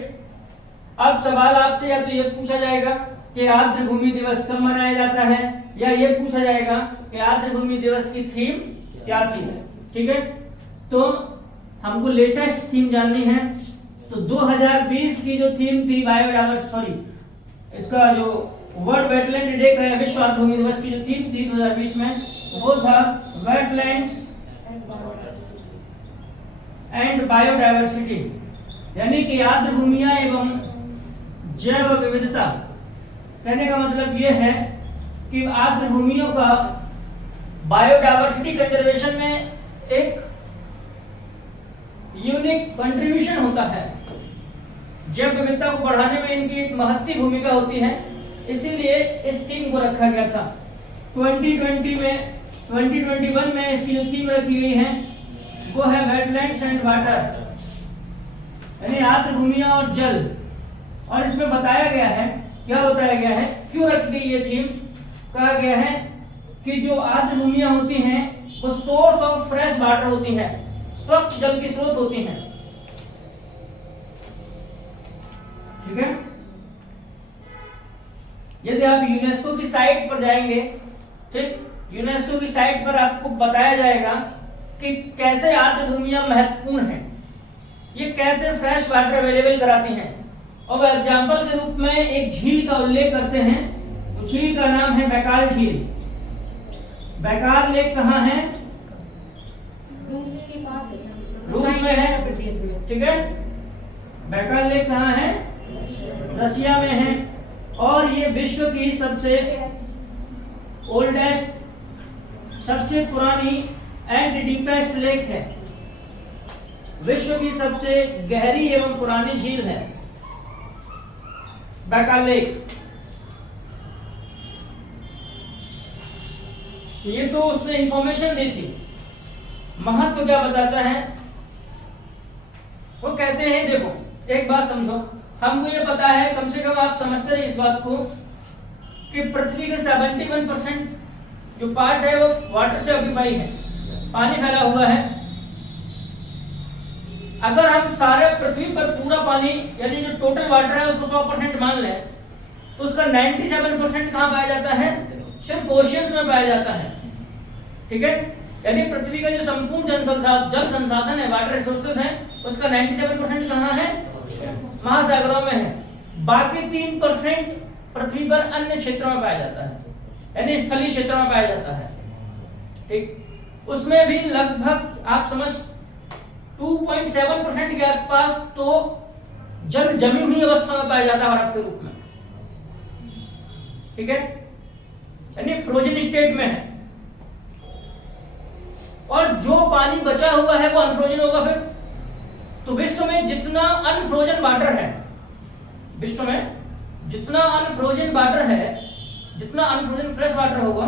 अब सवाल आपसे या तो ये पूछा जाएगा कि आर्द्र भूमि दिवस कब मनाया जाता है, या ये पूछा जाएगा कि आर्द्र भूमि दिवस की थीम क्या थी। ठीक है, तो हमको लेटेस्ट थीम जाननी है। तो 2020 की जो थीम थी इसका जो वर्ल्ड वेटलैंड डे का विश्व आर्द्र भूमि दिवस की जो थीम थी 2020 में, वो था वेटलैंड्स एंड बायोडायवर्सिटी, यानी कि आर्द्र भूमियां एवं जैव विविधता। कहने का मतलब यह है कि आर्द्र भूमियों का बायोडायवर्सिटी कंजर्वेशन में एक यूनिक कंट्रीब्यूशन होता है। जैव विविधता को बढ़ाने में इनकी एक महत्वपूर्ण भूमिका होती है, इसीलिए इस थीम को रखा गया था। 2021 में इसकी जो थीम रखी गई है वो है वेटलैंड्स एंड वाटर, यानी आर्द्र भूमियां और जल। और इसमें बताया गया है, क्या बताया गया है, क्यों रखी गई ये थीम? कहा गया है कि जो आर्द्र भूमियां होती हैं वो सोर्स ऑफ फ्रेश वाटर होती हैं, स्वच्छ जल की स्रोत होती हैं। ठीक है। यदि आप यूनेस्को की साइट पर जाएंगे, ठीक, यूनेस्को की साइट पर आपको बताया जाएगा कि कैसे आर्द्र भूमियां महत्वपूर्ण हैं, ये कैसे फ्रेश वाटर अवेलेबल कराती हैं। और एग्जाम्पल के रूप में एक झील का उल्लेख करते हैं, तो झील का नाम है बैकाल झील। बैकाल लेक कहाँ है? रूस में है। ठीक है, बैकाल लेक कहाँ है? रशिया में है। और ये विश्व की सबसे ओल्डेस्ट, सबसे पुरानी एंड डीपेस्ट लेक है, विश्व की सबसे गहरी एवं पुरानी झील है बैकाल लेक। ये तो उसने इंफॉर्मेशन दी थी। महत्व क्या बताता है? वो कहते हैं, देखो एक बात समझो, हमको ये पता है, कम से कम आप समझते रहिए इस बात को, कि पृथ्वी के 71% जो पार्ट है वो वाटर से ऑक्यूपाई है, पानी फैला हुआ है। अगर हम सारे पृथ्वी पर पूरा पानी यानी जो टोटल वाटर है उसको 100% मान लें, तो उसका 97% कहां पाया जाता है? सिर्फ ओशियंस में पाया जाता है। ठीक है, यानी पृथ्वी का जो संपूर्ण जल संसाधन है, वाटर रिसोर्सेज है, उसका 97% कहां है? महासागरों में है। बाकी 3% पृथ्वी पर अन्य क्षेत्रों में पाया जाता है, यानी स्थलीय क्षेत्रों में पाया जाता है। ठीक, उसमें भी लगभग आप समझ 2.7% के आसपास तो जल जमी हुई अवस्था में पाया जाता है बर्फ के रूप में। ठीक है, यानी फ्रोजन स्टेट में है। और जो पानी बचा हुआ है वो अनफ्रोजन होगा फिर। तो विश्व में जितना अनफ्रोजन वाटर है, विश्व में जितना अनफ्रोजन वाटर है, जितना अनफ्रोजन फ्रेश वाटर होगा,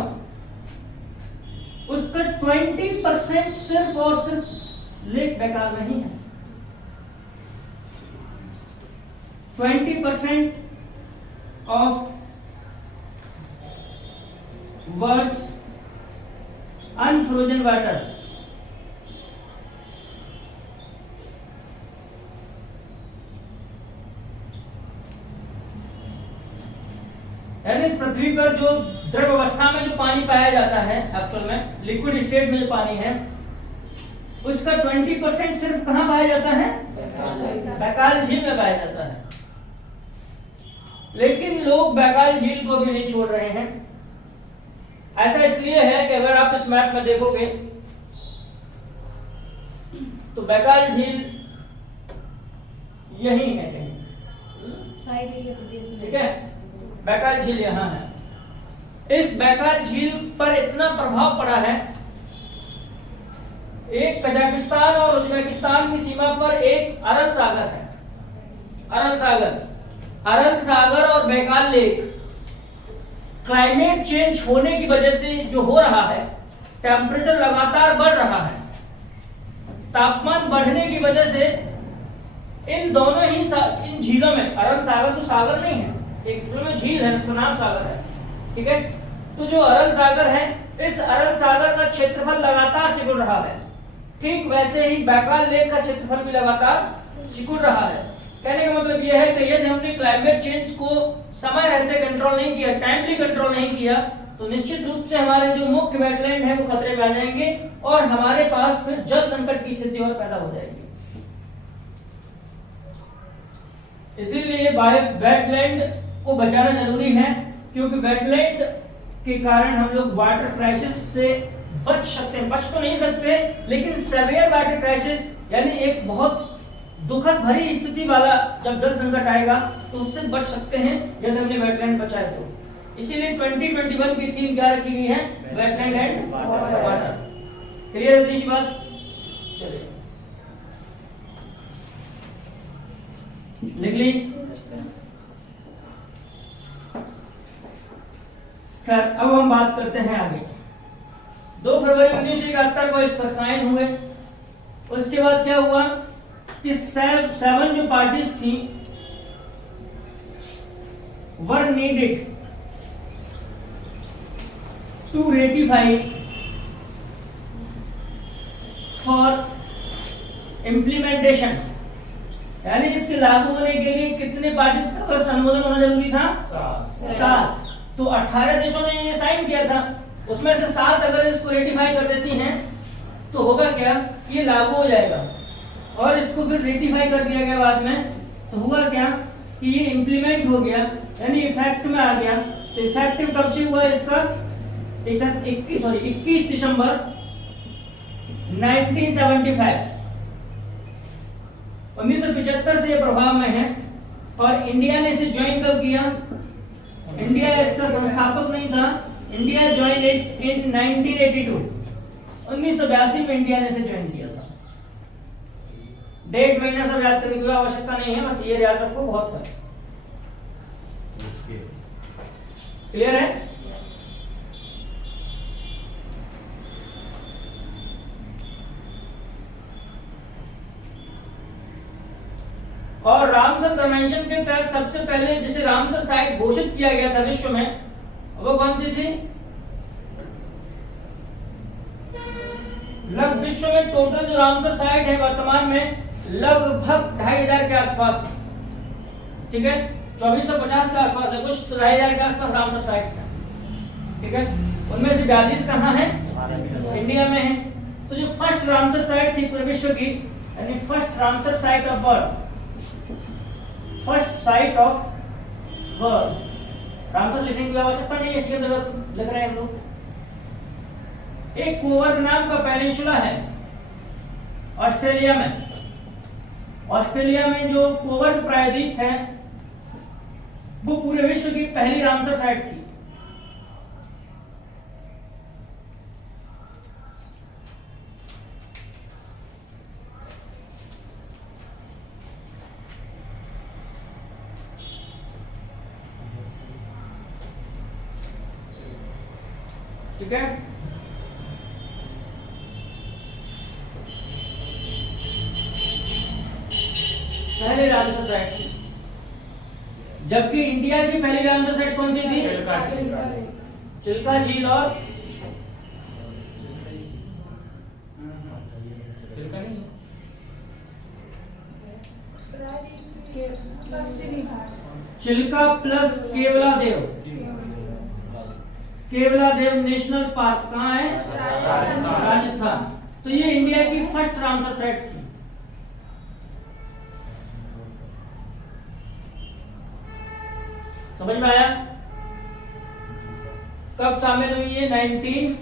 उसका 20% सिर्फ और सिर्फ लेक बैकाल में ही है। 20% ऑफ वर्ल्ड्स अनफ्रोजन वाटर यानी पृथ्वी पर जो द्रव अवस्था में जो पानी पाया जाता है, एक्चुअल में लिक्विड स्टेट में जो पानी है, उसका 20% सिर्फ कहां पाया जाता है? बैकाल झील में पाया जाता है। लेकिन लोग बैकाल झील को भी नहीं छोड़ रहे हैं। ऐसा इसलिए है कि अगर आप इस मैप में देखोगे तो बैकाल झील यही है कहीं, ठीक है, बैकाल झील यहां है। इस बैकाल झील पर इतना प्रभाव पड़ा है, एक कजाकिस्तान और उज्बेकिस्तान की सीमा पर एक अरब सागर है। अरब सागर और बैकाल लेक क्लाइमेट चेंज होने की वजह से जो हो रहा है, टेम्परेचर लगातार बढ़ रहा है। तापमान बढ़ने की वजह से इन दोनों ही इन झीलों में, अरब सागर तो सागर नहीं है, एक में झील है, उसका नाम सागर है, ठीक है। तो जो अरब सागर है, इस अरब सागर का क्षेत्रफल लगातार सिकुड़ रहा है। ठीक वैसे ही बैकाल लेक का क्षेत्रफल भी लगातार सिकुड़ रहा है। कहने का मतलब यह है कि यदि हमने क्लाइमेट चेंज को समय रहते कंट्रोल नहीं किया, टाइमली कंट्रोल नहीं किया, तो निश्चित रूप से हमारे जो मुख्य वेटलैंड है वो खतरे में आ जाएंगे और हमारे पास फिर जल संकट की स्थिति और पैदा हो जाएगी। इसीलिए वेटलैंड को बचाना जरूरी है, क्योंकि वेटलैंड के कारण हम लोग वाटर क्राइसिस से बच सकते हैं। बच तो नहीं सकते, लेकिन सेवियर वाटर क्राइसिस यानी एक बहुत दुखद भरी स्थिति वाला जब जल संकट आएगा तो उससे बच सकते हैं यदि हमने वेटलैंड बचाए तो। इसीलिए 2021 की थीम क्या रखी गई है? Wetland and water. क्लियर है इस बात? चलिए लिख ली। खैर अब हम बात करते हैं आगे। 2 फरवरी 1971 को इस पर साइन हुए। उसके बाद क्या हुआ कि 7 जो पार्टीज थी were needed to ratify for implementation, यानी इसके लागू होने के लिए कितने पार्टीज का अनुमोदन होना जरूरी था? 7। तो 18 देशों ने ये साइन किया था, उसमें से 7 अगर इसको रेटिफाई कर देती हैं तो होगा क्या, ये लागू हो जाएगा। और इसको फिर रेटिफाई कर दिया गया बाद में, तो हुआ क्या कि ये इंप्लीमेंट हो गया, यानी इफेक्ट में आ गया। तो इफेक्टिव कब से हुआ इसका? 21 दिसंबर 1975, 1975 से ये प्रभाव में है। और इंडिया ने इसे ज्वाइन कब किया? इंडिया इसका संस्थापक नहीं था। इंडिया ज्वाइन इन 1982, 1982 में इंडिया ने इसे ज्वाइन किया था। डेट महीना सब याद करने की आवश्यकता नहीं है, बस ये याद रखो, बहुत है। क्लियर है? और रामसर कन्वेंशन के तहत सबसे पहले जिसे रामसर साइट घोषित किया गया था विश्व में, वो कौन सी थी? लगभग विश्व में टोटल जो रामसर साइट है वर्तमान में लगभग 2500 के आसपास है, ठीक है। 2450 के आसपास है, कुछ 2500 के आसपास रामसर साइट्स हैं, ठीक है। उनमें से 42 कहाँ है? इंडिया में है। तो जो फर्स्ट रामसर साइट थी पूरे विश्व की, यानी first Ramsar site of world, first sight of world, Ramsar लिखने की आवश्यकता नहीं है, इसके अंदर लिख रहे हैं हम लोग। एक कोवर्ग नाम का पेनिनसुला है ऑस्ट्रेलिया में। ऑस्ट्रेलिया में जो कोवर्ग प्रायद्वीप है वो पूरे विश्व की पहली रामसर साइट थी। ठीक है। पहले रामसर साइट थी, जबकि इंडिया की पहली रामसर साइट कौन सी थी? चिल्का झील और चिल्का नहीं, Chilka plus Keoladeo. Keoladeo national park कहाँ है? राजस्थान। तो ये इंडिया की फर्स्ट रामसर साइट थी। समझ में आया? कब शामिल हुई है? 1952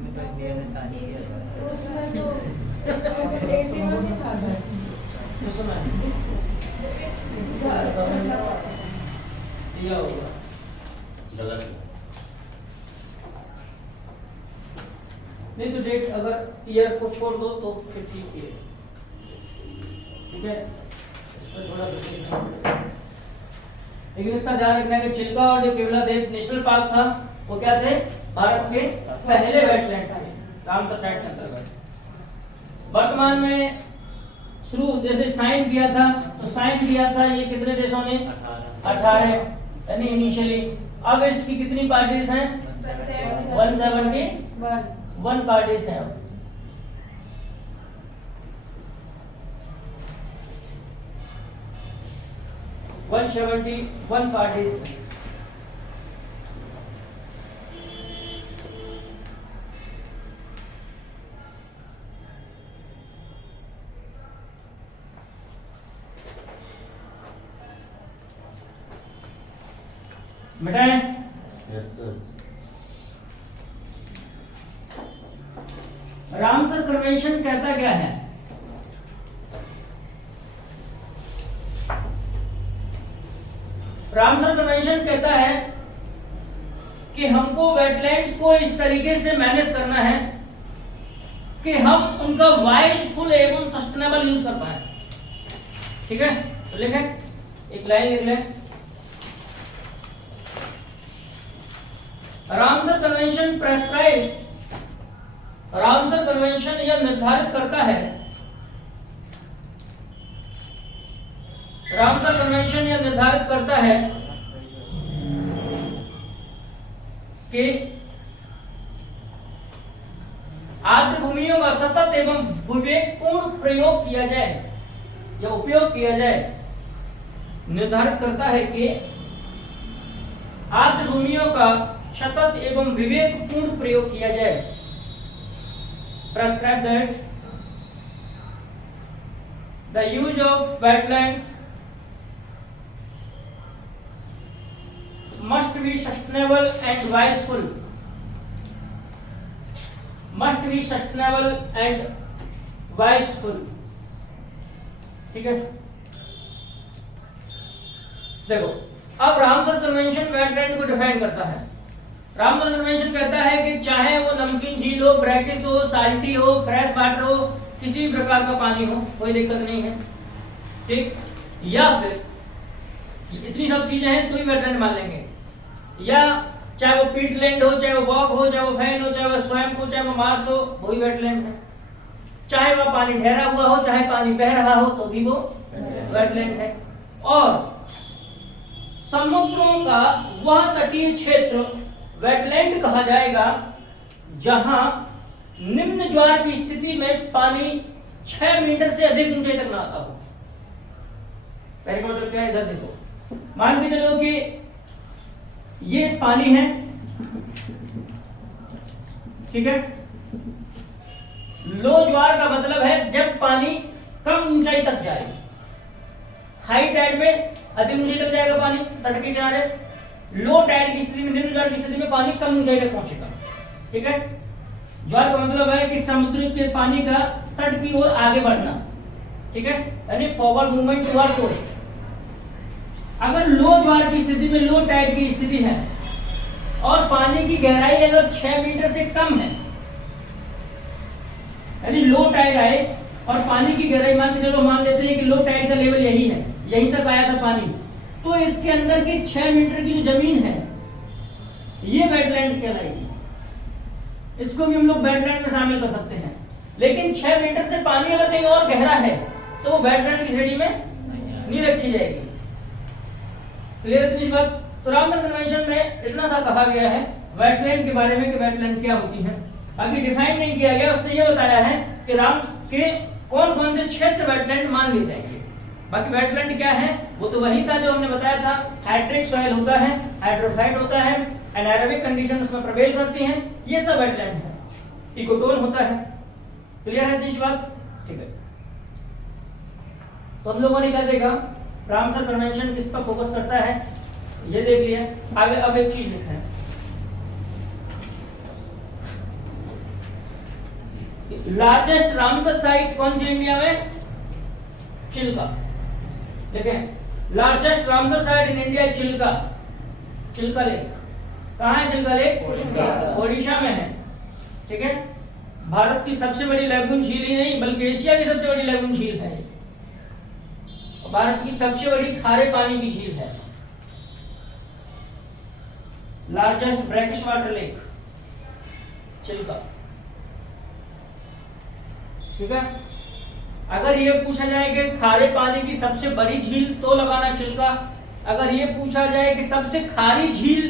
में तो इंडिया ने साइन किया था। नहीं तो डेट अगर ईयर को छोड़ दो तो फिर ठीक है, ठीक है। थोड़ा लेकिन इतना ध्यान रखना है कि चिल्का और जो केवलादेव नेशनल पार्क था वो क्या थे? भारत के पहले वेटलैंड थे रामसर साइट के अंतर्गत। वर्तमान में शुरू जैसे साइन दिया था, तो साइन दिया था ये कितने देशों ने? 18 यानी इनिशियली। अब इसकी कितनी पार्टीज हैं? 171 पार्टीज हैं। 171 पार्टीज। मिटाएं। Yes sir. रामसर कन्वेंशन कहता क्या है? रामसर कन्वेंशन कहता है कि हमको वेटलैंड्स को इस तरीके से मैनेज करना है कि हम उनका वाइजफुल एवं सस्टेनेबल यूज कर पाए। ठीक है, तो लिखें, एक लाइन लिख लें। Ramsar convention prescribe, Ramsar convention यह निर्धारित करता है, रामसर कन्वेंशन यह निर्धारित करता है कि आर्द्र भूमियों का सतत एवं विवेकपूर्ण प्रयोग किया जाए या उपयोग किया जाए। निर्धारित करता है कि आर्द्र भूमियों का सतत एवं विवेकपूर्ण प्रयोग किया जाए। Prescribe that the use of wetlands must be sustainable and wiseful. Must be sustainable and wiseful. ठीक है, देखो अब रामसर कन्वेंशन वेटलैंड को डिफाइन करता है। रामसर कन्वेंशन कहता है कि चाहे वो नमकीन झील हो, ब्रैकिस हो, साल्टी हो, फ्रेश वाटर हो, किसी भी प्रकार का पानी हो, कोई दिक्कत नहीं है। ठीक, या फिर इतनी सब चीजें हैं तो ही वेटलैंड मान लेंगे, या चाहे वो पीटलैंड हो, चाहे वो बॉग हो, चाहे वो फैन हो, चाहे वो स्वैम्प हो, चाहे वो मार्श हो, वही वेटलैंड है। चाहे वह पानी ठहरा हुआ हो, चाहे पानी बह रहा हो, तो भी वो वेटलैंड है। और समुद्रों का वह तटीय क्षेत्र वेटलैंड कहा जाएगा जहां निम्न ज्वार की स्थिति में पानी 6 मीटर से अधिक ऊंचाई तक ना आता हो। पहले का मतलब क्या है, इधर देखो, मान के चलो कि ये पानी है, ठीक है। लो ज्वार का मतलब है जब पानी कम ऊंचाई तक जाए। हाई टाइड में अधिक ऊंचाई तक जाएगा पानी, तट के किनारे। लो टाइड की स्थिति में, निम्न ज्वार की स्थिति में पानी कम ऊंचाई तक पहुंचेगा। ठीक है, ज्वार का मतलब है कि समुद्र के पानी का तट की ओर आगे बढ़ना। ठीक है, यानी फॉरवर्ड मूवमेंट टुवर्ड कोस्ट। अगर लो ज्वार की स्थिति में, लो टाइड की स्थिति है और पानी की गहराई अगर 6 मीटर से कम है, यानी लो टाइड आए और पानी की गहराई मान के चलो, मान लेते हैं कि लो टाइड का लेवल यही है, यहीं तक आया था पानी, तो इसके अंदर की 6 मीटर की जो जमीन है ये वेटलैंड कहलाएगी। इसको भी हम लोग वेटलैंड में शामिल कर सकते हैं। लेकिन 6 मीटर से पानी अगर कहीं और गहरा है तो वो वेटलैंड की श्रेणी में नहीं रखी जाएगी। क्लियर है इतनी बात? तो रामसर कन्वेंशन में इतना सा कहा गया है वेटलैंड के बारे में कि वेटलैंड क्या होती है। बाकी डिफाइन नहीं किया गया, उसने ये बताया है कि राम के कौन कौन से क्षेत्र वेटलैंड मान लिए जाएंगे। बाकी वेटलैंड क्या है वो तो वही था जो हमने बताया था। हाइड्रिक सॉइल होता है, हाइड्रोफाइट होता है, एनारोबिक कंडीशन उसमें प्रवेश करती हैं, ये सब वेटलैंड है। इकोटोन होता है। क्लियर है इस बात? ठीक है, तो हम लोगों ने क्या देखा, रामसर कन्वेंशन किस पर फोकस करता है ये देख लिया। आगे अब एक चीज लिखा है, लार्जेस्ट रामसर साइट कौन सी इंडिया में? चिल्का। देखें, largest Ramsar site in India Chilka. Chilka lake कहाँ है? चिल्का लेक ओडिशा में है। ठीक है, भारत की सबसे बड़ी लैगून झील ही नहीं बल्कि एशिया की सबसे बड़ी लैगून झील है। भारत की सबसे बड़ी खारे पानी की झील है, largest brackish water lake Chilka. ठीक है, अगर ये पूछा जाए कि खारे पानी की सबसे बड़ी झील तो लगाना चिल्का। अगर ये पूछा जाए कि सबसे खारी झील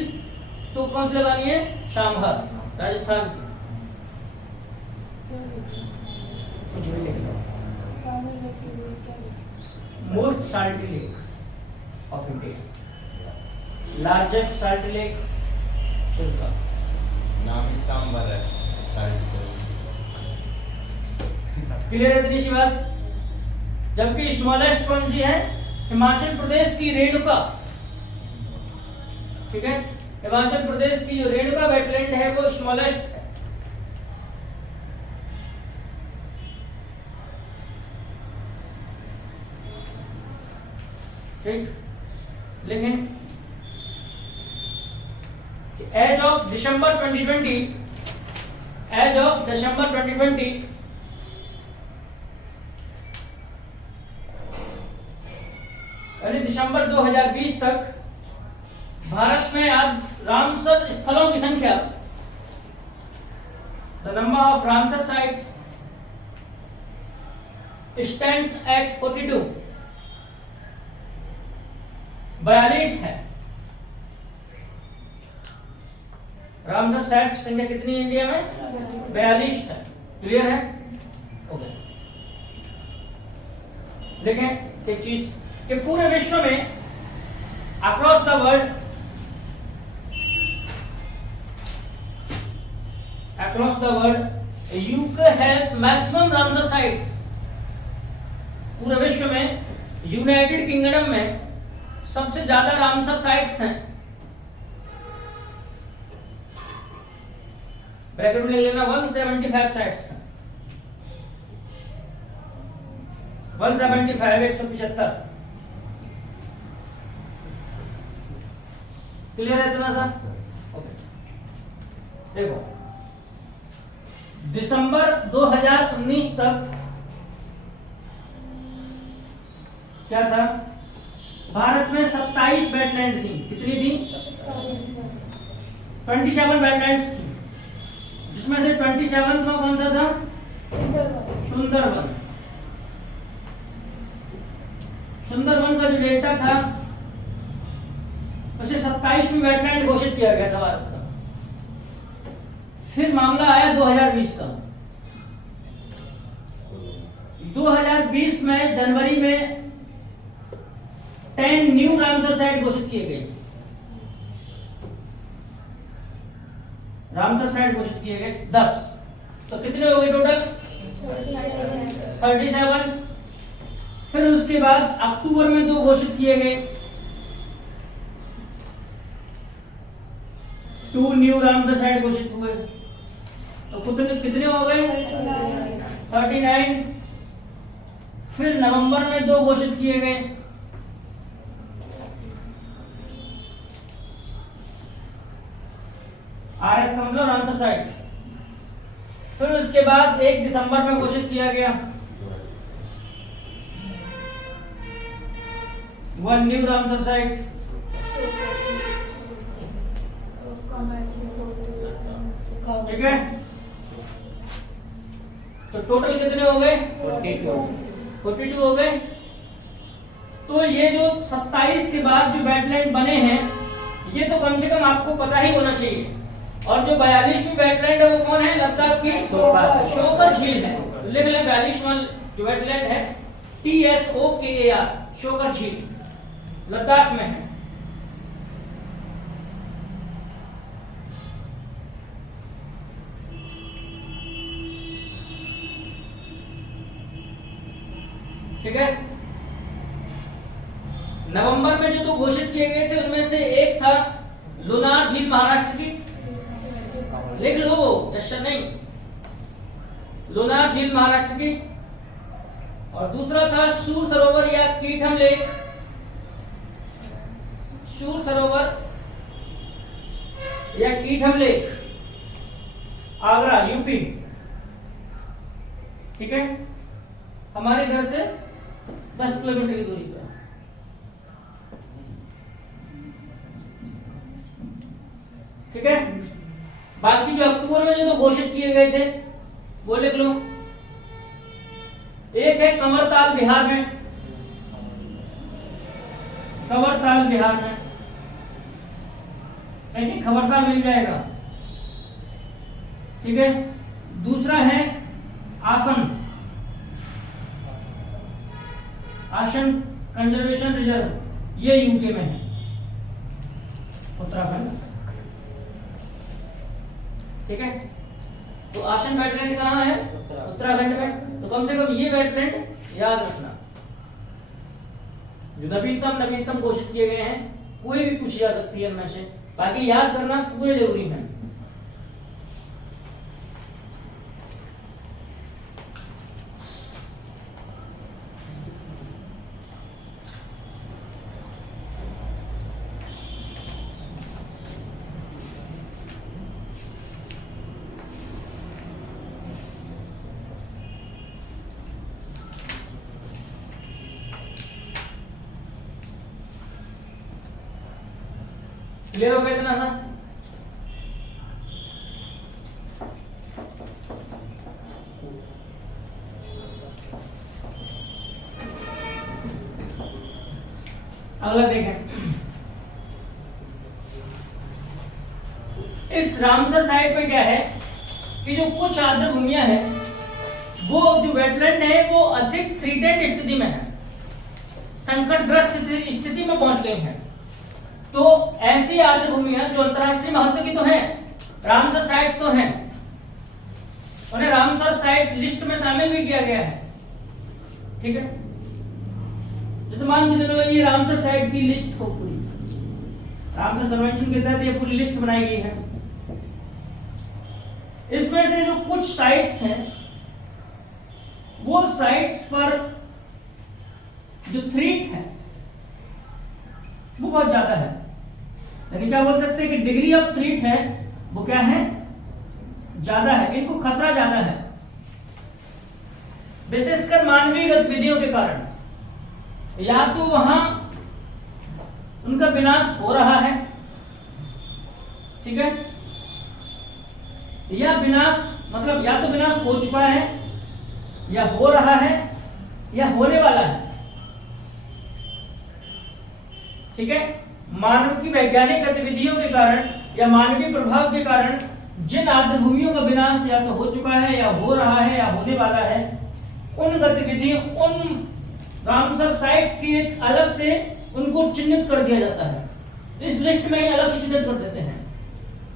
तो कौन सी लगानी है? सांभर, राजस्थान की। Most salty lake of India, largest salty lake Chilka. नाम ही सांबर है सारी। क्लियर है इतनी सी बात? जबकि स्मॉलेस्ट कौन सी है? हिमाचल प्रदेश की रेणुका। ठीक है, हिमाचल प्रदेश की जो रेणुका वेटलैंड है वो स्मॉलेस्ट है। ठीक, लेकिन as of December 2020, as of December 2020 यानी दिसंबर 2020 तक भारत में अब रामसर स्थलों की संख्या, the number of Ramsar sites stands eight 42, 42 है। रामसर साइट्स की संख्या कितनी है इंडिया में? 42 है। क्लियर है? ओके। देखें एक चीज कि पूरे विश्व में across the world, across the world UK has maximum Ramsar sites. पूरे विश्व में यूनाइटेड किंगडम में सबसे ज्यादा रामसर साइट्स हैं। ब्रैकेट में ले लेना 175 साइट्स हैं। 175 175। क्लियर है इतना था? ओके। देखो दिसंबर 2019 तक क्या था? भारत में 27 वेटलैंड थी। कितनी थी? 27 वेटलैंड्स थी, जिसमें से 27 में कौन सा था? सुंदरवन। सुंदरवन का जो डेल्टा था उसे 27वीं वेटलैंड घोषित किया गया था भारत का। फिर मामला आया 2020 का। 2020 में जनवरी में 10 न्यू रामसर साइट घोषित किए गए। रामसर साइट घोषित किए गए 10। तो कितने हो गए टोटल? 37। फिर उसके बाद अक्टूबर में 2 घोषित किए गए, 2 न्यू रामसर साइट घोषित हुए। तो कितने हो गए? 39। फिर नवंबर में 2 घोषित किए गए, RS का मतलब रामसर साइट। फिर उसके बाद 1 दिसंबर में घोषित किया गया 1 न्यू रामसर साइट। ठीक है, तो टोटल कितने हो गए? 42 हो गए। तो ये जो 27 के बाद जो वेटलैंड बने हैं, ये तो कम से कम आपको पता ही होना चाहिए। और जो 42वीं वेटलैंड है वो कौन है? लद्दाख की शोकर झील है। लिख लें 42वां जो वेटलैंड है TSOKAR, शोकर झील, लद्दाख में है। ठीक है, नवंबर में जो 2 घोषित किए गए थे उनमें से एक था लुनार झील महाराष्ट्र की। लिख लो, क्वेश्चन नहीं। लुनार झील महाराष्ट्र की। और दूसरा था सूर सरोवर या कीठम लेक। सूर सरोवर या कीठम लेक, आगरा, यूपी। ठीक है, हमारे घर से 10 किलोमीटर की दूरी पर। ठीक है, बाकी जो अक्टूबर में जो 2 घोषित किए गए थे वो लिख लो। एक एक है कंवरताल बिहार में, कंवरताल बिहार में, कहीं खबरदार मिल जाएगा, ठीक है। दूसरा है आसन, आसन कंजर्वेशन रिजर्व, ये यूपी में है, उत्तराखंड, ठीक है। तो आसन वेटलैंड कहाँ है? उत्तराखंड में। तो कम से कम ये वेटलैंड याद रखना, जो नवीनतम घोषित किए गए हैं, कोई भी पूछ जा सकती है इनमें से, बाकी याद करना पूरे जरूरी है। क्लियर हो गया इतना सा? अगला देखें, इस रामसर साइड पे क्या है कि जो कुछ आर्द्र भूमियां हैं, वो जो वेटलैंड है वो अधिक थ्रेटेड स्थिति में है, संकटग्रस्त स्थिति में पहुंच गई है। तो ऐसी आर्द्र भूमियां जो अंतरराष्ट्रीय महत्व की तो हैं, रामसर साइट्स तो हैं, उन्हें रामसर साइट लिस्ट में शामिल भी किया गया है, ठीक है। जैसे मान के चलो ये रामसर साइट की लिस्ट हो पूरी, रामसर कन्वेंशन के तहत ये पूरी लिस्ट बनाई गई है। इसमें से जो कुछ साइट्स हैं, वो साइट्स पर जो थ्रेट है वो बहुत ज्यादा है, यानी क्या बोल सकते हैं कि डिग्री ऑफ थ्रेट है वो क्या है? ज्यादा है, इनको खतरा ज्यादा है, विशेषकर मानवीय गतिविधियों के कारण। या तो वहां उनका विनाश हो रहा है, ठीक है, या विनाश मतलब या तो विनाश हो चुका है, या हो रहा है, या होने वाला है, ठीक है। मानव की वैज्ञानिक गतिविधियों के कारण या मानवीय प्रभाव के कारण जिन आर्द्र भूमियों का विनाश या तो हो चुका है, या हो रहा है, या होने वाला है, उन गतिविधियों, उन रामसर साइट्स की एक अलग से उनको चिन्हित कर दिया जाता है, इस लिस्ट में ही अलग से चिन्हित कर देते हैं,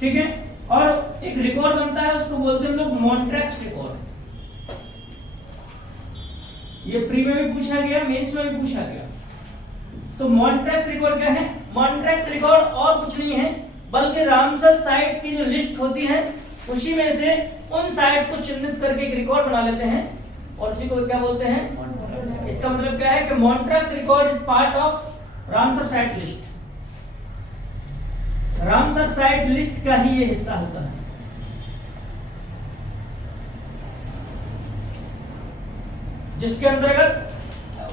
ठीक है। और एक रिकॉर्ड बनता है, उसको बोलते हैं लोग मॉन्ट्रैक्स रिकॉर्ड। ये प्री में भी पूछा गया, मेंस में भी पूछा गया। तो मॉन्ट्रैक्स रिकॉर्ड क्या है? मॉन्ट्रैक्स रिकॉर्ड और कुछ नहीं है बल्कि रामसर साइट की जो लिस्ट होती है उसी में से उन साइट्स को चिन्हित करके एक रिकॉर्ड बना लेते हैं, और उसी को क्या बोलते हैं? इसका मतलब क्या है कि Montreux record is part of Ramsar site list. Ramsar site list का ही ये हिस्सा होता है। जिसके अंतर्गत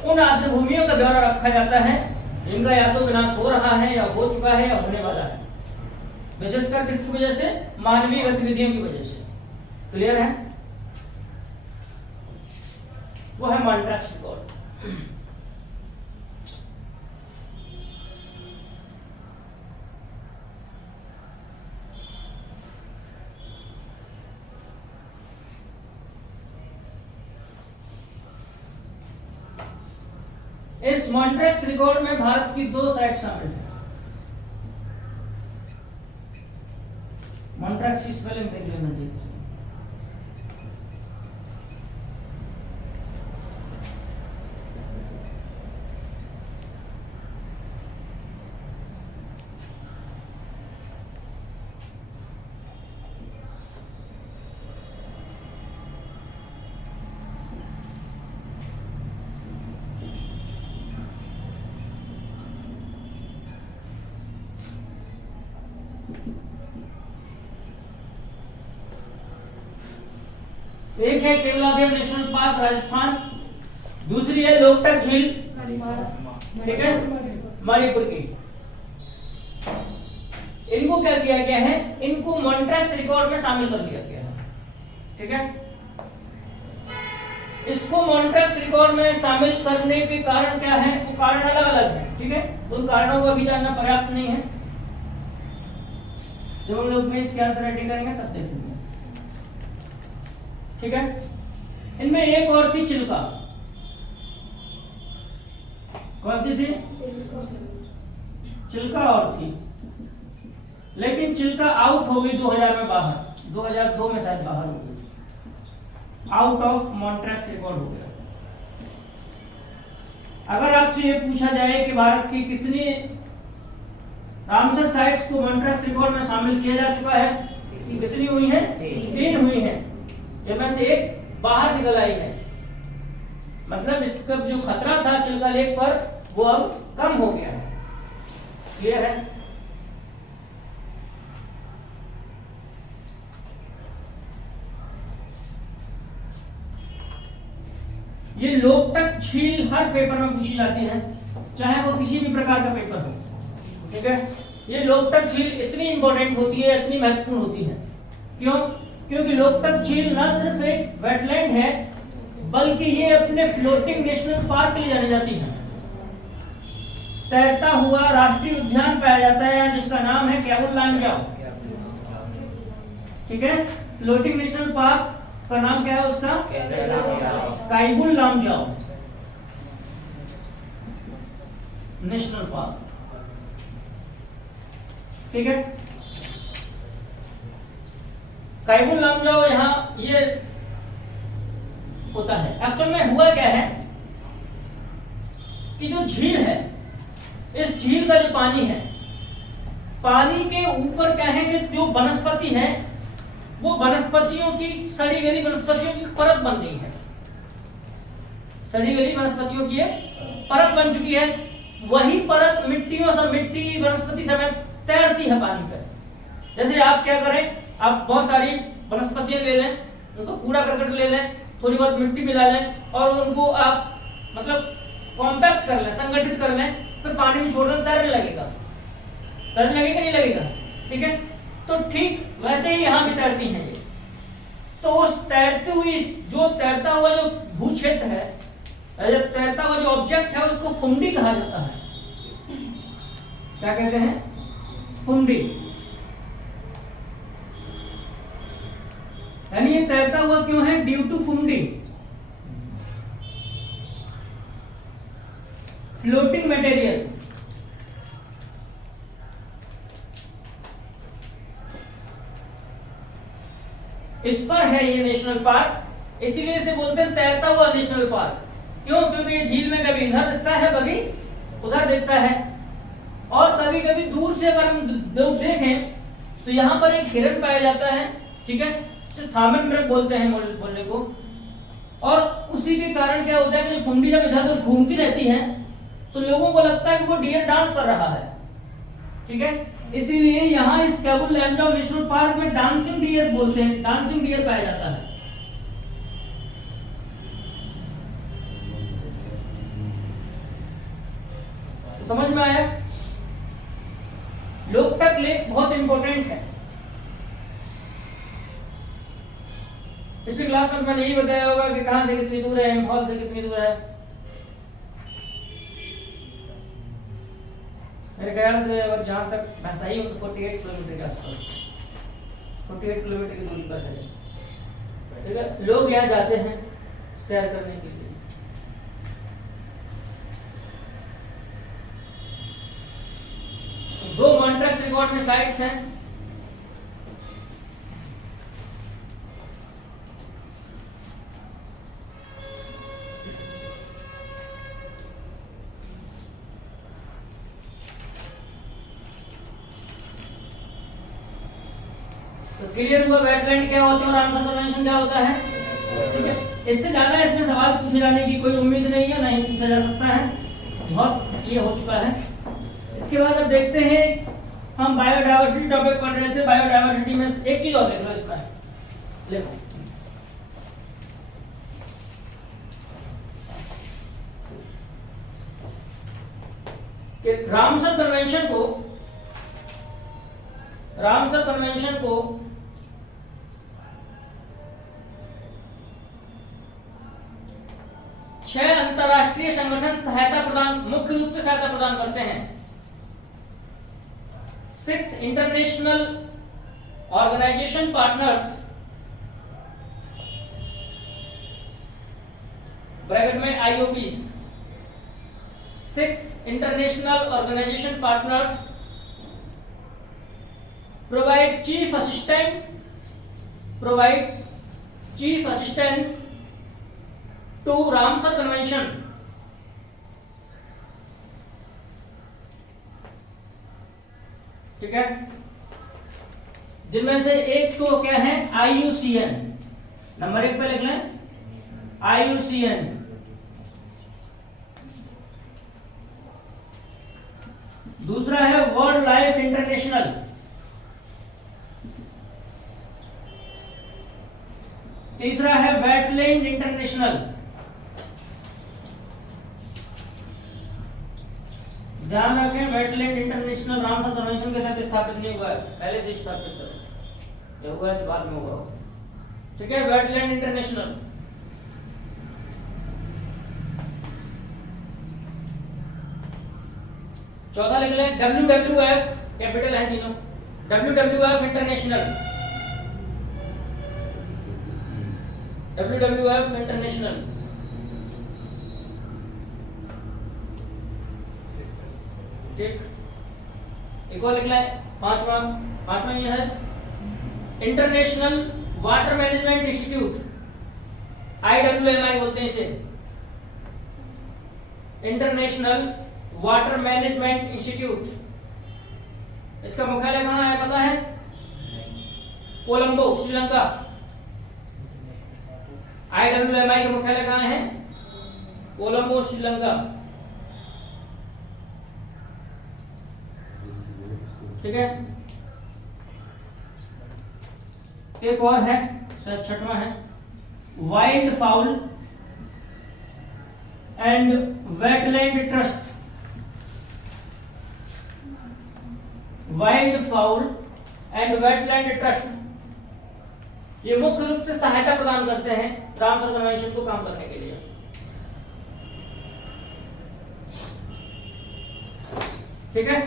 उन आर्द्र भूमियों का ब्यौरा रखा जाता है जिनका या तो विनाश हो रहा है, या हो चुका है, या होने वाला है, विशेषकर किसकी वजह से? मानवीय गतिविधियों की वजह से। क्लियर है? वो है मॉन्ट्रैक्स रिकॉर्ड। इस मॉन्ट्रैक्स रिकॉर्ड में भारत की 2 साइट शामिल है। मॉन्ट्रैक्स की स्पेलिंग देख लेना ठीक से। एक है केवलादेव नेशनल पार्क राजस्थान, दूसरी है लोकटक झील, ठीक है, मणिपुर की। इनको क्या किया गया है? इनको मॉन्ट्रैक्स रिकॉर्ड में शामिल कर लिया गया है, ठीक है। इसको मॉन्ट्रैक्ट रिकॉर्ड में शामिल करने के कारण क्या है, वो कारण अलग अलग है, ठीक है, उन कारणों को अभी जानना पर्याप्त नहीं है, जब हम लोग मेंस की आंसर राइटिंग करेंगे तब देखेंगे, ठीक है। इनमें एक और थी चिल्का, कौन सी थी, चिल्का और थी, लेकिन चिल्का आउट हो गई 2000 में बाहर, 2002 में शायद बाहर हो गई, आउट ऑफ मॉन्ट्रैक्ट रिकॉर्ड हो गया। अगर आपसे ये पूछा जाए कि भारत की कितनी रामसर साइट्स को मॉन्ट्रैक्ट रिकॉर्ड में शामिल किया जा चुका है, कितनी हुई है, 3 हुई है, जिनमें से एक बाहर निकल आई है, मतलब इसका जो खतरा था चिल्का लेक पर वो अब कम हो गया है, क्लियर है। ये लोकटक झील हर पेपर में पूछी जाती है, चाहे वो किसी भी प्रकार का पेपर हो, ठीक है। ये लोकटक झील इतनी इंपॉर्टेंट होती है, इतनी महत्वपूर्ण होती है, क्यों, क्योंकि लोकटक झील न सिर्फ एक वेटलैंड है, बल्कि ये अपने फ्लोटिंग नेशनल पार्क के लिए जानी जाती है। तैरता हुआ राष्ट्रीय उद्यान पाया जाता है जिसका नाम है कैबुल लामजाओ, ठीक है। फ्लोटिंग नेशनल पार्क का नाम क्या है उसका, काइबुल लामजाओ नेशनल पार्क, ठीक है। काइबुल लामजाओ यहाँ ये होता है। एक्चुअल में हुआ क्या है कि जो झील है, इस झील का जो पानी है, पानी के ऊपर क्या है कि जो वनस्पति है वो वनस्पतियों की, सड़ी गली वनस्पतियों की परत बन गई है, सड़ी गली वनस्पतियों की परत बन चुकी है। वही परत मिट्टियों से, मिट्टी वनस्पति समेत तैरती है पानी पर। जैसे आप क्या करें, आप बहुत सारी वनस्पतियां ले लें, उनको कूड़ा करकट ले लें, थोड़ी बहुत मिट्टी मिला लें और उनको आप मतलब कॉम्पैक्ट कर लें, संगठित कर लें, फिर पानी में छोड़ दें, तैरने लगेगा, तैरने लगेगा नहीं लगेगा, ठीक है। तो ठीक वैसे ही यहाँ भी तैरती हैं ये। तो उस तैरती हुई, जो तैरता हुआ जो भू क्षेत्र है, तैरता हुआ जो ऑब्जेक्ट है, उसको फुंडी कहा जाता है। क्या कहते हैं, फुंडी। यानी ये तैरता हुआ क्यों है, ड्यू टू फुंडी, फ्लोटिंग मटेरियल। इस पर है ये नेशनल पार्क, इसीलिए इसे बोलते हैं तैरता हुआ नेशनल पार्क। क्यों, क्योंकि ये झील में कभी इधर दिखता है, कभी उधर दिखता है, और कभी कभी दूर से अगर हम लोग देखें तो यहाँ पर एक हिरन पाया जाता है, ठीक है, थामन मृग बोलते हैं बोलने को। और उसी के कारण क्या होता है कि जो फुंडी जब इधर उधर घूमती रहती है तो लोगों को लगता है कि वो डियर डांस कर रहा है, ठीक है। इसीलिए यहाँ इस कैबुल लामजाओ नेशनल पार्क में डांसिंग डियर बोलते हैं, डांसिंग डियर पाया जाता है। तो समझ में आया, लोकटक लेक बहुत इंपॉर्टेंट है। पिछली क्लास में मैंने यही बताया होगा कि कहां से कितनी दूर है, इम्फाल से कितनी दूर है। मेरे ख्याल से अगर जहां तक मैं सही हूं तो 48 किलोमीटर के आसपास, 48 किलोमीटर की दूरी पर है, ठीक है। लोग यहाँ जाते हैं सैर करने के लिए। दो मॉन्ट्रैक्ट रिकॉर्ड में साइट्स हैं, क्लियर हुआ वेटलैंड क्या होता है और रामसर कन्वेंशन क्या होता है, ठीक है। इससे ज्यादा इसमें सवाल पूछे जाने की कोई उम्मीद नहीं है, नहीं पूछा जा सकता है, बहुत ये हो चुका है। इसके बाद अब देखते हैं, हम बायोडायवर्सिटी टॉपिक पढ़ रहे थे। बायोडायवर्सिटी में एक चीज और देख लो, इसका देखो, कि रामसर कन्वेंशन को 6 अंतरराष्ट्रीय संगठन सहायता प्रदान, मुख्य रूप से सहायता प्रदान करते हैं। 6 इंटरनेशनल ऑर्गेनाइजेशन पार्टनर्स, ब्रैकेट में IOPs, 6 international organization partners provide chief assistance to Ramsar Convention, ठीक है, जिनमें से एक तो क्या है IUCN, नंबर 1 पे लिख लें IUCN, दूसरा है वर्ल्ड लाइफ इंटरनेशनल, तीसरा है वेटलैंड इंटरनेशनल। ध्यान रखें, वेटलैंड इंटरनेशनल रामसर कन्वेंशन के तहत स्थापित नहीं हुआ है, पहले से स्थापित है, ये हुआ है बाद में हुआ, ठीक है, वेटलैंड इंटरनेशनल। चौथा लिख लें WWF, कैपिटल है तीनों, WWF इंटरनेशनल, WWF इंटरनेशनल। ठीक, एक और लिख लें, पांचवा ये है international water management institute, IWMI बोलते हैं इसे, इंटरनेशनल वाटर मैनेजमेंट इंस्टीट्यूट। इसका मुख्यालय कहां है पता है? कोलंबो, श्रीलंका। IWMI का मुख्यालय कहां है? कोलंबो, श्रीलंका, ठीक है। एक और है, शायद 6वां है, wild foul and wetland trust, wild foul and wetland trust, ये मुख्य रूप से सहायता प्रदान करते हैं रामसर कन्वेंशन को काम करने के लिए, ठीक है।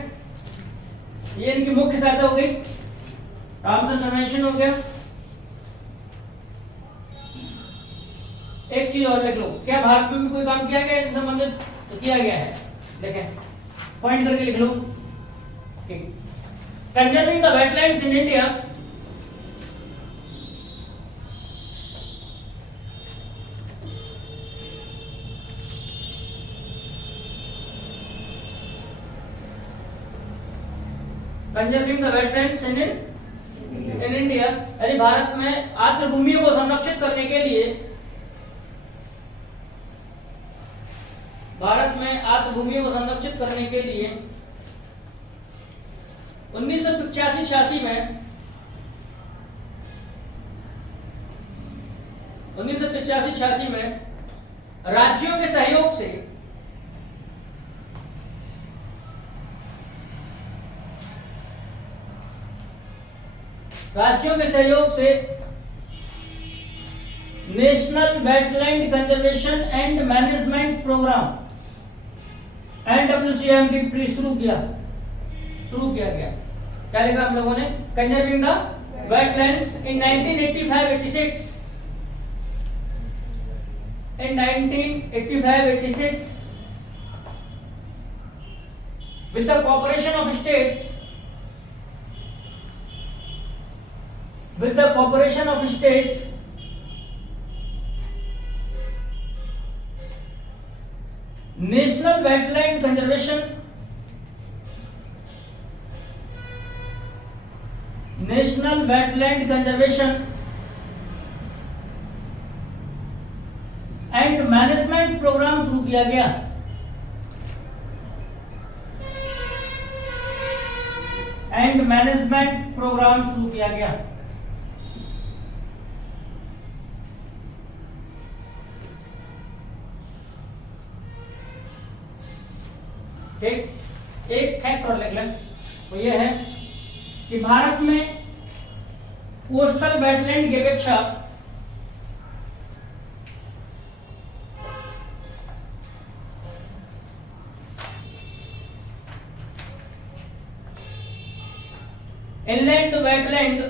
ये इनकी मुख्य सहायता हो गई, रामसर कन्वेंशन हो गया। एक चीज और लिख लो, क्या भारत में भी कोई काम किया गया इससे संबंधित? तो किया गया है, देखें पॉइंट करके लिख लो, ठीक। Conserving the wetlands in India, conserving the wetlands in India, यानी भारत में आर्द्रभूमियों को संरक्षित करने के लिए, भारत में आर्द्रभूमियों को संरक्षित करने के लिए 1985-86 में 1985-86 में राज्यों के सहयोग से national wetland conservation and management programme NWCMP शुरू किया गया। क्या लिखा हम लोगों ने? Conserving the wetlands in 1985-86, in 1985-86 with the cooperation of states, national wetland conservation and management programme शुरू किया गया। ठीक, एक फैक्ट और लिख लें, तो यह है कि भारत में कोस्टल वेटलैंड की अपेक्षा inland wetlands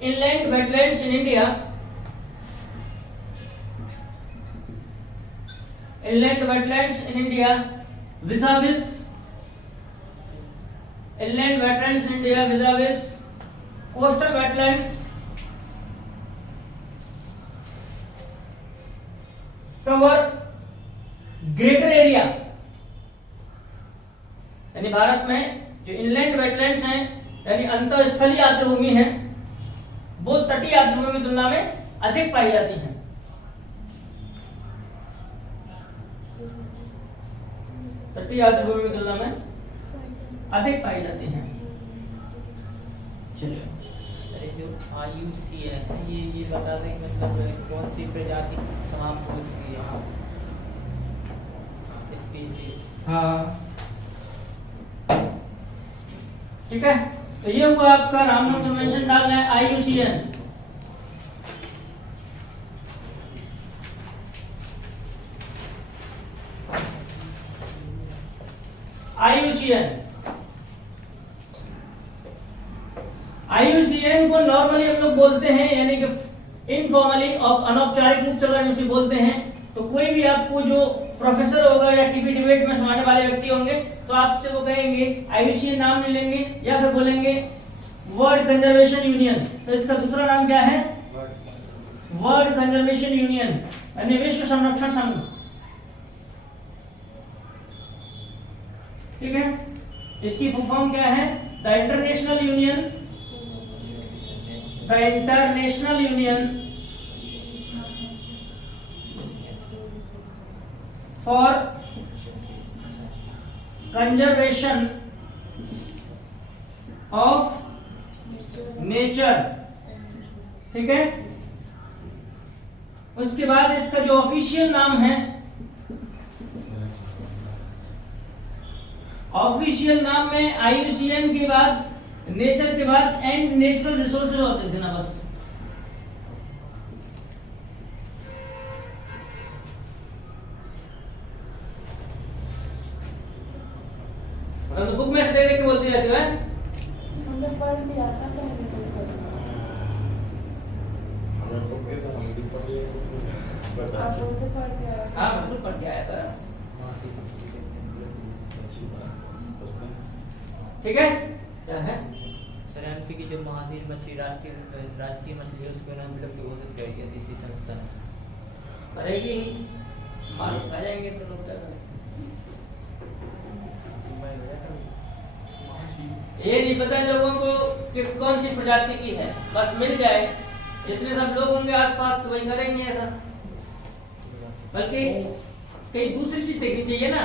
in India, vis-a-vis coastal wetlands cover greater area। यानी भारत में जो इनलैंड वेटलैंड्स हैं यानी अंतःस्थलीय आर्द्रभूमि है वो तटीय आर्द्रभूमि की तुलना में अधिक पाई जाती हैं। तटीय आर्द्रभूमि की तुलना में अधिक पाई जाती हैं। चलिए अरे जो IUCN है ये बता दें कि मतलब कौन सी प्रजाति समाप्त हो चुकी है यहाँ स्पीशीज। हाँ ठीक है, तो ये हुआ आपका रामन कन्वेंशन डालना है IUCN। IUCN को नॉर्मली हम लोग बोलते हैं यानी कि इनफॉर्मली अनौपचारिक रूप से अगर उसे बोलते हैं तो कोई भी आपको जो प्रोफेसर होगा या किसी डिबेट में सुनाने वाले व्यक्ति होंगे तो आपसे वो कहेंगे IUCN नाम ले लेंगे या फिर बोलेंगे वर्ल्ड कंजर्वेशन यूनियन। तो इसका दूसरा नाम क्या है? वर्ल्ड कंजर्वेशन यूनियन यानी विश्व संरक्षण संघ। ठीक है, इसकी फुल फॉर्म क्या है? The international union for conservation of nature. ठीक है, उसके बाद इसका जो ऑफिशियल नाम है, ऑफिशियल नाम में IUCN के बाद नेचर के बाद एंड नेचुरल रिसोर्सेज होते थे ना बस। मतलब बुक में से देख के बोलती रहती है। हमने पढ़ लिया था पहले से। आप लोग तो पढ़ के आए। हाँ बिल्कुल पढ़ के आया था। ठीक है, क्या है? सर MP की जो महावीर मछली राष्ट्रीय मछली है उसको नाम विलुप्त घोषित कर दिया इसी संस्था ने। करेगी मालूम आ जाएंगे तो लोग क्या करें। ये नहीं पता इन लोगों को कि कौन सी प्रजाति की है, बस मिल जाए जितने सब लोग होंगे आसपास तो वही करेंगे ऐसा। बल्कि कई दूसरी चीज देखनी चाहिए ना,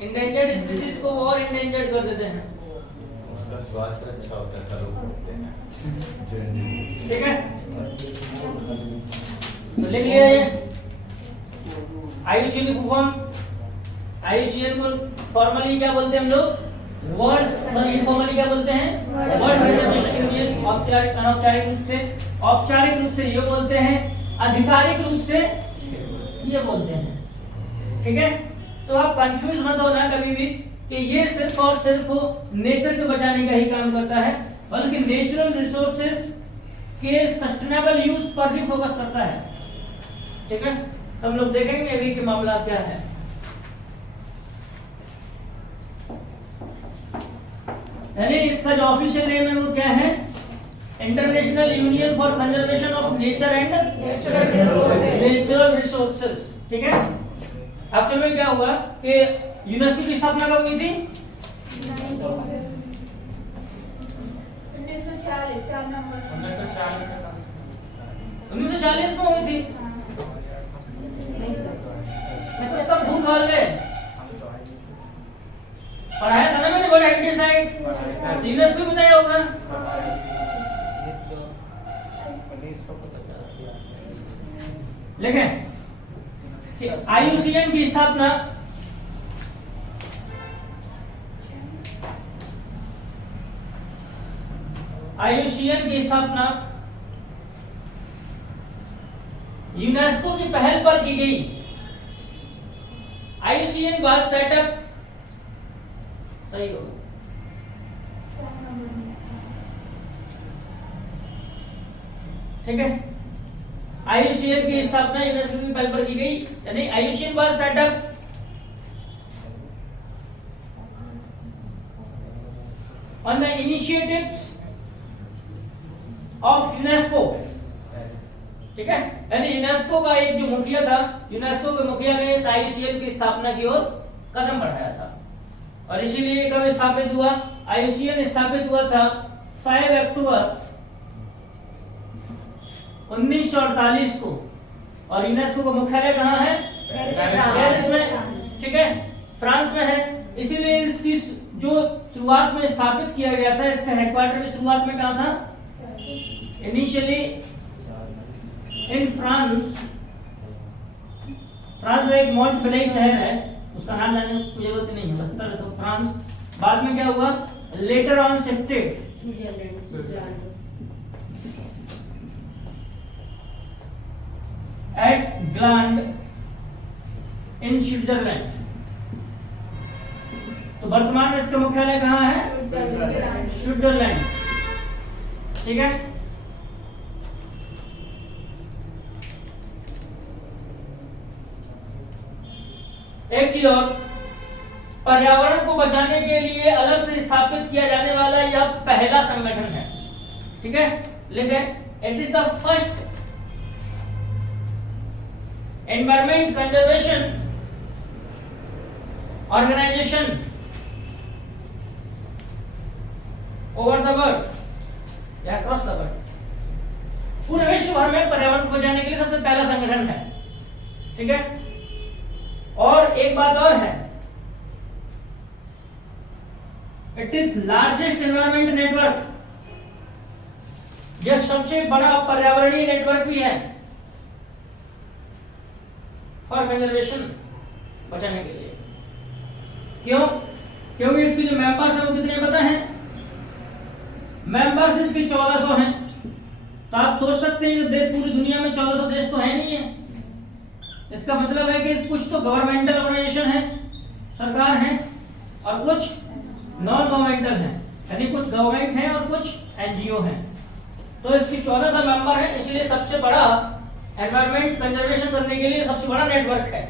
इंडेंजर्ड स्पीशीज को और इंडेंजर्ड कर देते हैं। उसका स्वाद अच्छा होता है, सब खाते हैं। ठीक है, तो लिख लिया ये IUCN की फुल IUCN को फॉर्मली क्या बोलते हैं हम लोग? वर्ल्ड। इनफॉर्मली क्या बोलते हैं? World conservation union. औपचारिक अनौपचारिक रूप से, औपचारिक रूप से ये बोलते हैं, आधिकारिक रूप से ये बोलते हैं। ठीक है, तो आप कंफ्यूज मत होना कभी भी कि ये सिर्फ और सिर्फ नेचर को बचाने का ही काम करता है, बल्कि नेचुरल रिसोर्सेज के सस्टेनेबल यूज पर भी फोकस करता है। ठीक है, तो हम लोग देखेंगे अभी कि मामला क्या है। यानी इसका जो ऑफिशियल नेम है वो क्या है? International union for conservation of nature and natural resources. ठीक है, एक्चुअल में क्या हुआ कि यूनेस्को की स्थापना कब हुई थी? 1940 में हुई थी। तो सब भूल भाल गए। पढ़ाया था ना मैंने, बड़ा एंटीसाइड यूनेस्को बताया होगा। 1950 लेकिन IUCN की स्थापना यूनेस्को की पहल पर की गई। IUCN बाद सेटअप सही होगा ठीक है। IUCN की स्थापना यूनेस्को की पहल पर की गई, यानी IUCN was setup on the initiatives of UNESCO। ठीक है, यानी यूनेस्को का एक जो मुखिया था, यूनेस्को के मुखिया ने इस IUCN की स्थापना की ओर कदम बढ़ाया था। और इसीलिए कब स्थापित हुआ? IUCN स्थापित हुआ था 5 अक्टूबर 1948 को। और यूनेस्को का मुख्यालय कहाँ है? पेरिस में। ठीक है, फ्रांस में है। इसीलिए इसकी जो शुरुआत में स्थापित किया गया था, इसका हेडक्वार्टर भी शुरुआत में कहाँ था? Initially in France. फ्रांस में एक मॉन्टपेलिए शहर है, उसका नाम जानने की जरूरत नहीं है, बता रहे तो फ्रांस। बाद में क्या हुआ? Later on shifted at Gland in Switzerland. तो वर्तमान में इसका मुख्यालय कहाँ है? स्विट्जरलैंड। ठीक है, एक चीज और, पर्यावरण को बचाने के लिए अलग से स्थापित किया जाने वाला यह पहला संगठन है। ठीक है, लेकिन it is the first environment conservation organisation over the world या अक्रॉस द वर्ल्ड। पूरे विश्व भर में पर्यावरण को बचाने के लिए सबसे पहला संगठन है। ठीक है, और एक बात और है, it is largest environment network. यह सबसे बड़ा पर्यावरणीय नेटवर्क भी है फॉर कंजर्वेशन, बचाने के लिए। क्यों? क्योंकि इसकी जो मेंबर्स है वो कितने पता है? मेंबर्स इसकी 1400 हैं। तो आप सोच सकते हैं कि देश, पूरी दुनिया में 1400 देश तो है नहीं है। इसका मतलब है कि कुछ तो गवर्नमेंटल ऑर्गेनाइजेशन है, सरकार है, और कुछ नॉन गवर्नमेंटल है, यानी कुछ गवर्नमेंट है और कुछ एनजीओ है। तो इसकी 1400 मेंबर है, इसलिए सबसे बड़ा एनवायरमेंट कंजर्वेशन करने के लिए सबसे बड़ा नेटवर्क है।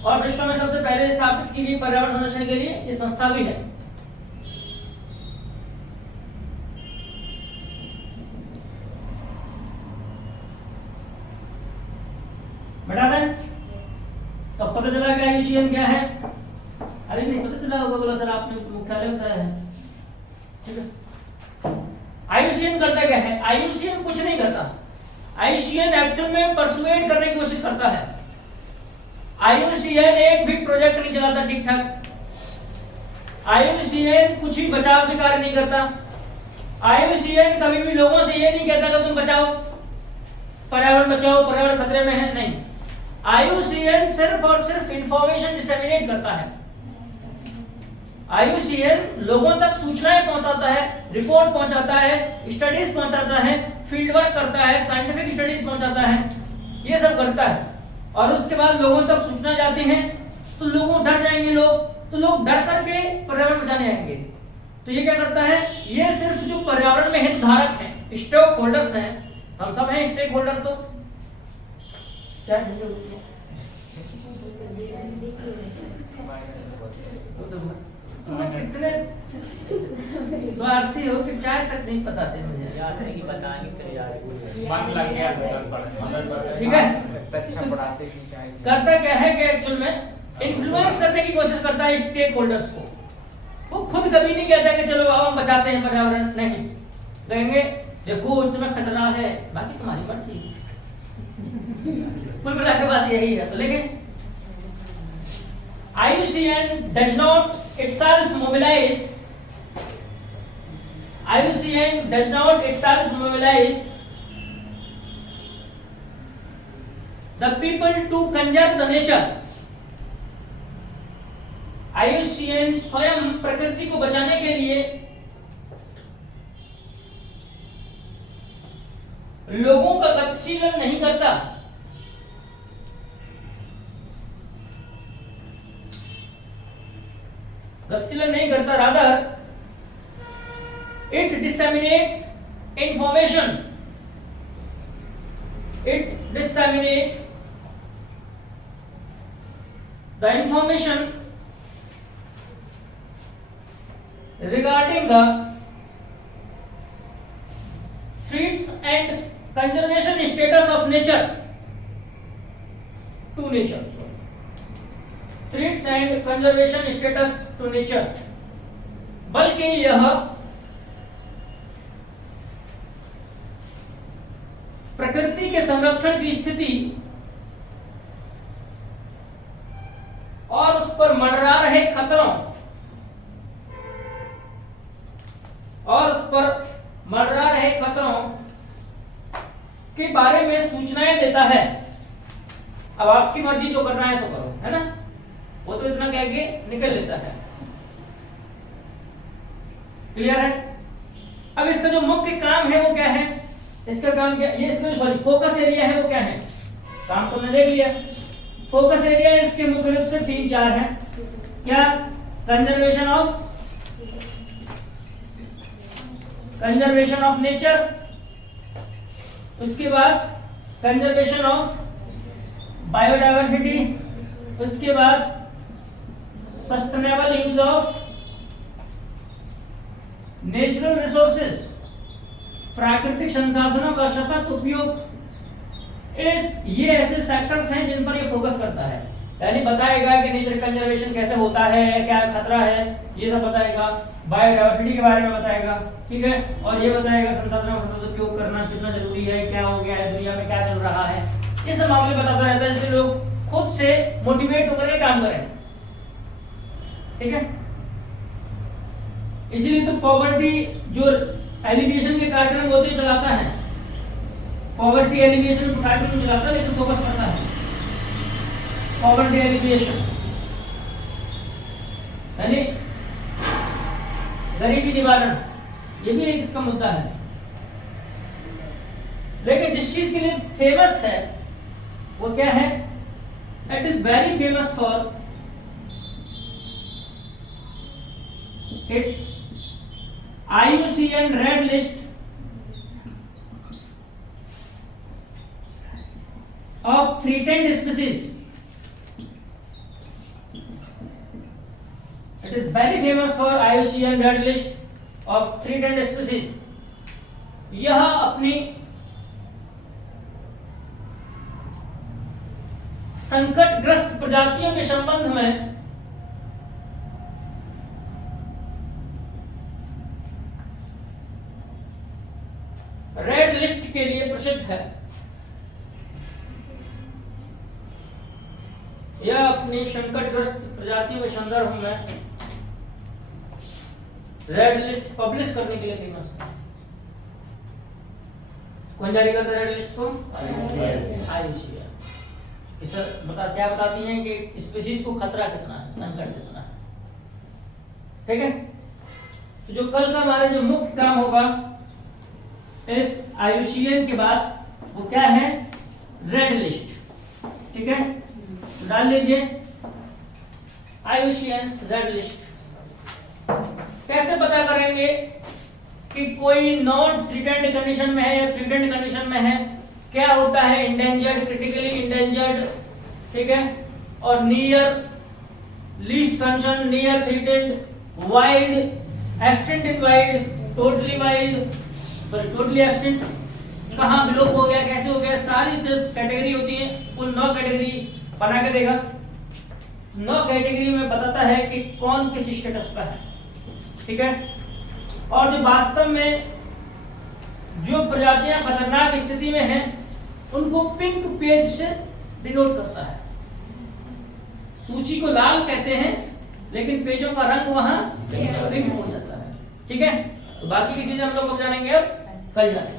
और विश्व में सबसे पहले स्थापित की गई पर्यावरण संरक्षण के लिए ये संस्था भी है। बेटा दें, तो पता चला कि IUCN क्या है? अरे नहीं पता चला होगा, बोला सर आपने मुख्यालय बताया है। ठीक है, IUCN करता क्या है? IUCN कुछ नहीं करता। IUCN एक्चुअल में परसुएट करने की कोशिश करता है। IUCN एक भी प्रोजेक्ट नहीं चलाता ठीक ठाक। IUCN कुछ भी बचाव के कार्य नहीं करता। IUCN कभी भी लोगों से ये नहीं कहता कि तुम बचाओ, पर्यावरण बचाओ, पर्यावरण खतरे में है, नहीं। IUCN सिर्फ और सिर्फ इंफॉर्मेशन डिसेमिनेट करता है। IUCN लोगों तक सूचनाएं पहुंचाता है, रिपोर्ट पहुंचाता है, स्टडीज पहुंचाता है, फील्ड वर्क करता है, साइंटिफिक स्टडीज पहुंचाता है, ये सब करता है। और उसके बाद लोगों तक सूचना जाती है तो लोगों डर जाएंगे, तो लोग डर करके पर्यावरण बचाने आएंगे। तो ये क्या करता है? ये सिर्फ जो पर्यावरण में हितधारक हैं, स्टेक होल्डर्स हैं, हम सब हैं स्टेक होल्डर। तो कितने स्वार्थी हो कि चाय तक नहीं बताते मुझे। याद है कि बताएंगे फिर यार मन लग गया पर। ठीक है, करता क्या है कि एक्चुअल में इन्फ्लुएंस करने की कोशिश करता है स्टेक होल्डर्स को। वो खुद कभी नहीं कहता कि चलो आओ हम बचाते हैं पर्यावरण, नहीं। कहेंगे देखो तुम्हें खतरा है, बाकी तुम्हारी मर्जी। कुल मिला के बात यही है। तो लेकिन IUCN does not itself mobilize. IUCN does not itself mobilize the people to conserve the nature. IUCN स्वयं प्रकृति को बचाने के लिए लोगों का गतिशीलन नहीं करता। गतिशीलन नहीं करता, rather It disseminates information. It disseminates the information regarding the threats and conservation status of nature to nature. Threats and conservation status to nature. बल्कि यह प्रकृति के संरक्षण की स्थिति और उस पर मंडरा रहे खतरों के बारे में सूचनाएं देता है। अब आपकी मर्जी, जो करना है सो करो, है ना। वो तो इतना कह के निकल लेता है। क्लियर है। अब इसका जो मुख्य काम है वो क्या है, इसका काम क्या, ये इसका सॉरी फोकस एरिया है वो क्या है, काम तो मैंने देख लिया। फोकस एरिया इसके मुख्य रूप से 3-4 है। क्या? कंजर्वेशन ऑफ नेचर, उसके बाद कंजर्वेशन ऑफ बायोडाइवर्सिटी, उसके बाद sustainable use of natural resources, प्राकृतिक संसाधनों का सतत उपयोग। ये ऐसे सेक्टर्स हैं जिन पर ये फोकस करता है, यानी बताएगा कि नेचर कंजर्वेशन कैसे होता है, क्या खतरा है, ये सब बताएगा। बायोडाइवर्सिटी के बारे में बताएगा, ठीक है, और ये बताएगा संसाधनों का सतत उपयोग करना कितना जरूरी है, क्या हो गया है, दुनिया में क्या चल रहा है, ये सब मामले बताता रहता है, जिससे लोग खुद से मोटिवेट होकर के काम करें। ठीक है, इसीलिए तो पॉवर्टी जो एलिमिनेशन के कार्यक्रम होते चलाता है, पॉवर्टी एलिमिनेशन कार्यक्रम चलाता है, लेकिन फोकस करता है पॉवर्टी एलिमिनेशन, यानी गरीबी निवारण, ये भी एक इसका मुद्दा है। लेकिन जिस चीज के लिए फेमस है वो क्या है, it is very famous for its IUCN Red List of threatened species. It is very famous for IUCN Red List of threatened species. यह अपनी संकटग्रस्त प्रजातियों के संबंध में रेड लिस्ट के लिए प्रसिद्ध है। यह अपनी संकटग्रस्त प्रजातियों के संदर्भ में रेड लिस्ट पब्लिश करने के लिए फेमस है। कौन जारी करता है रेड लिस्ट को? IUCN। क्या बताती हैं कि स्पीशीज को खतरा कितना है, संकट कितना है। ठीक है, तो जो कल का हमारे जो मुख्य काम होगा इस IUCN के बाद वो क्या है, रेड लिस्ट। ठीक है, डाल लीजिए IUCN रेड लिस्ट। कैसे पता करेंगे कि कोई नॉन थ्रेटेंड कंडीशन में है या थ्रेटेंड कंडीशन में है? क्या होता है इंडेंजर्ड, क्रिटिकली इंडेंजर्ड, ठीक है, और near least concern, near threatened, wild, extended wild, totally wild, totally extent, कहां विलोप हो गया, कैसे हो गया, सारी जो कैटेगरी होती है उन 9 कैटेगरी बना के देगा। 9 कैटेगरी में बताता है कि कौन किस स्टेटस पर है। ठीक है, और जो वास्तव में जो प्रजातियां खतरनाक स्थिति में हैं उनको पिंक पेज से डिनोट करता है। सूची को लाल कहते हैं लेकिन पेजों का रंग वहां पिंक हो जाता है। ठीक है, तो बाकी की चीजें हम लोग अब जानेंगे, अब कल जानेंगे।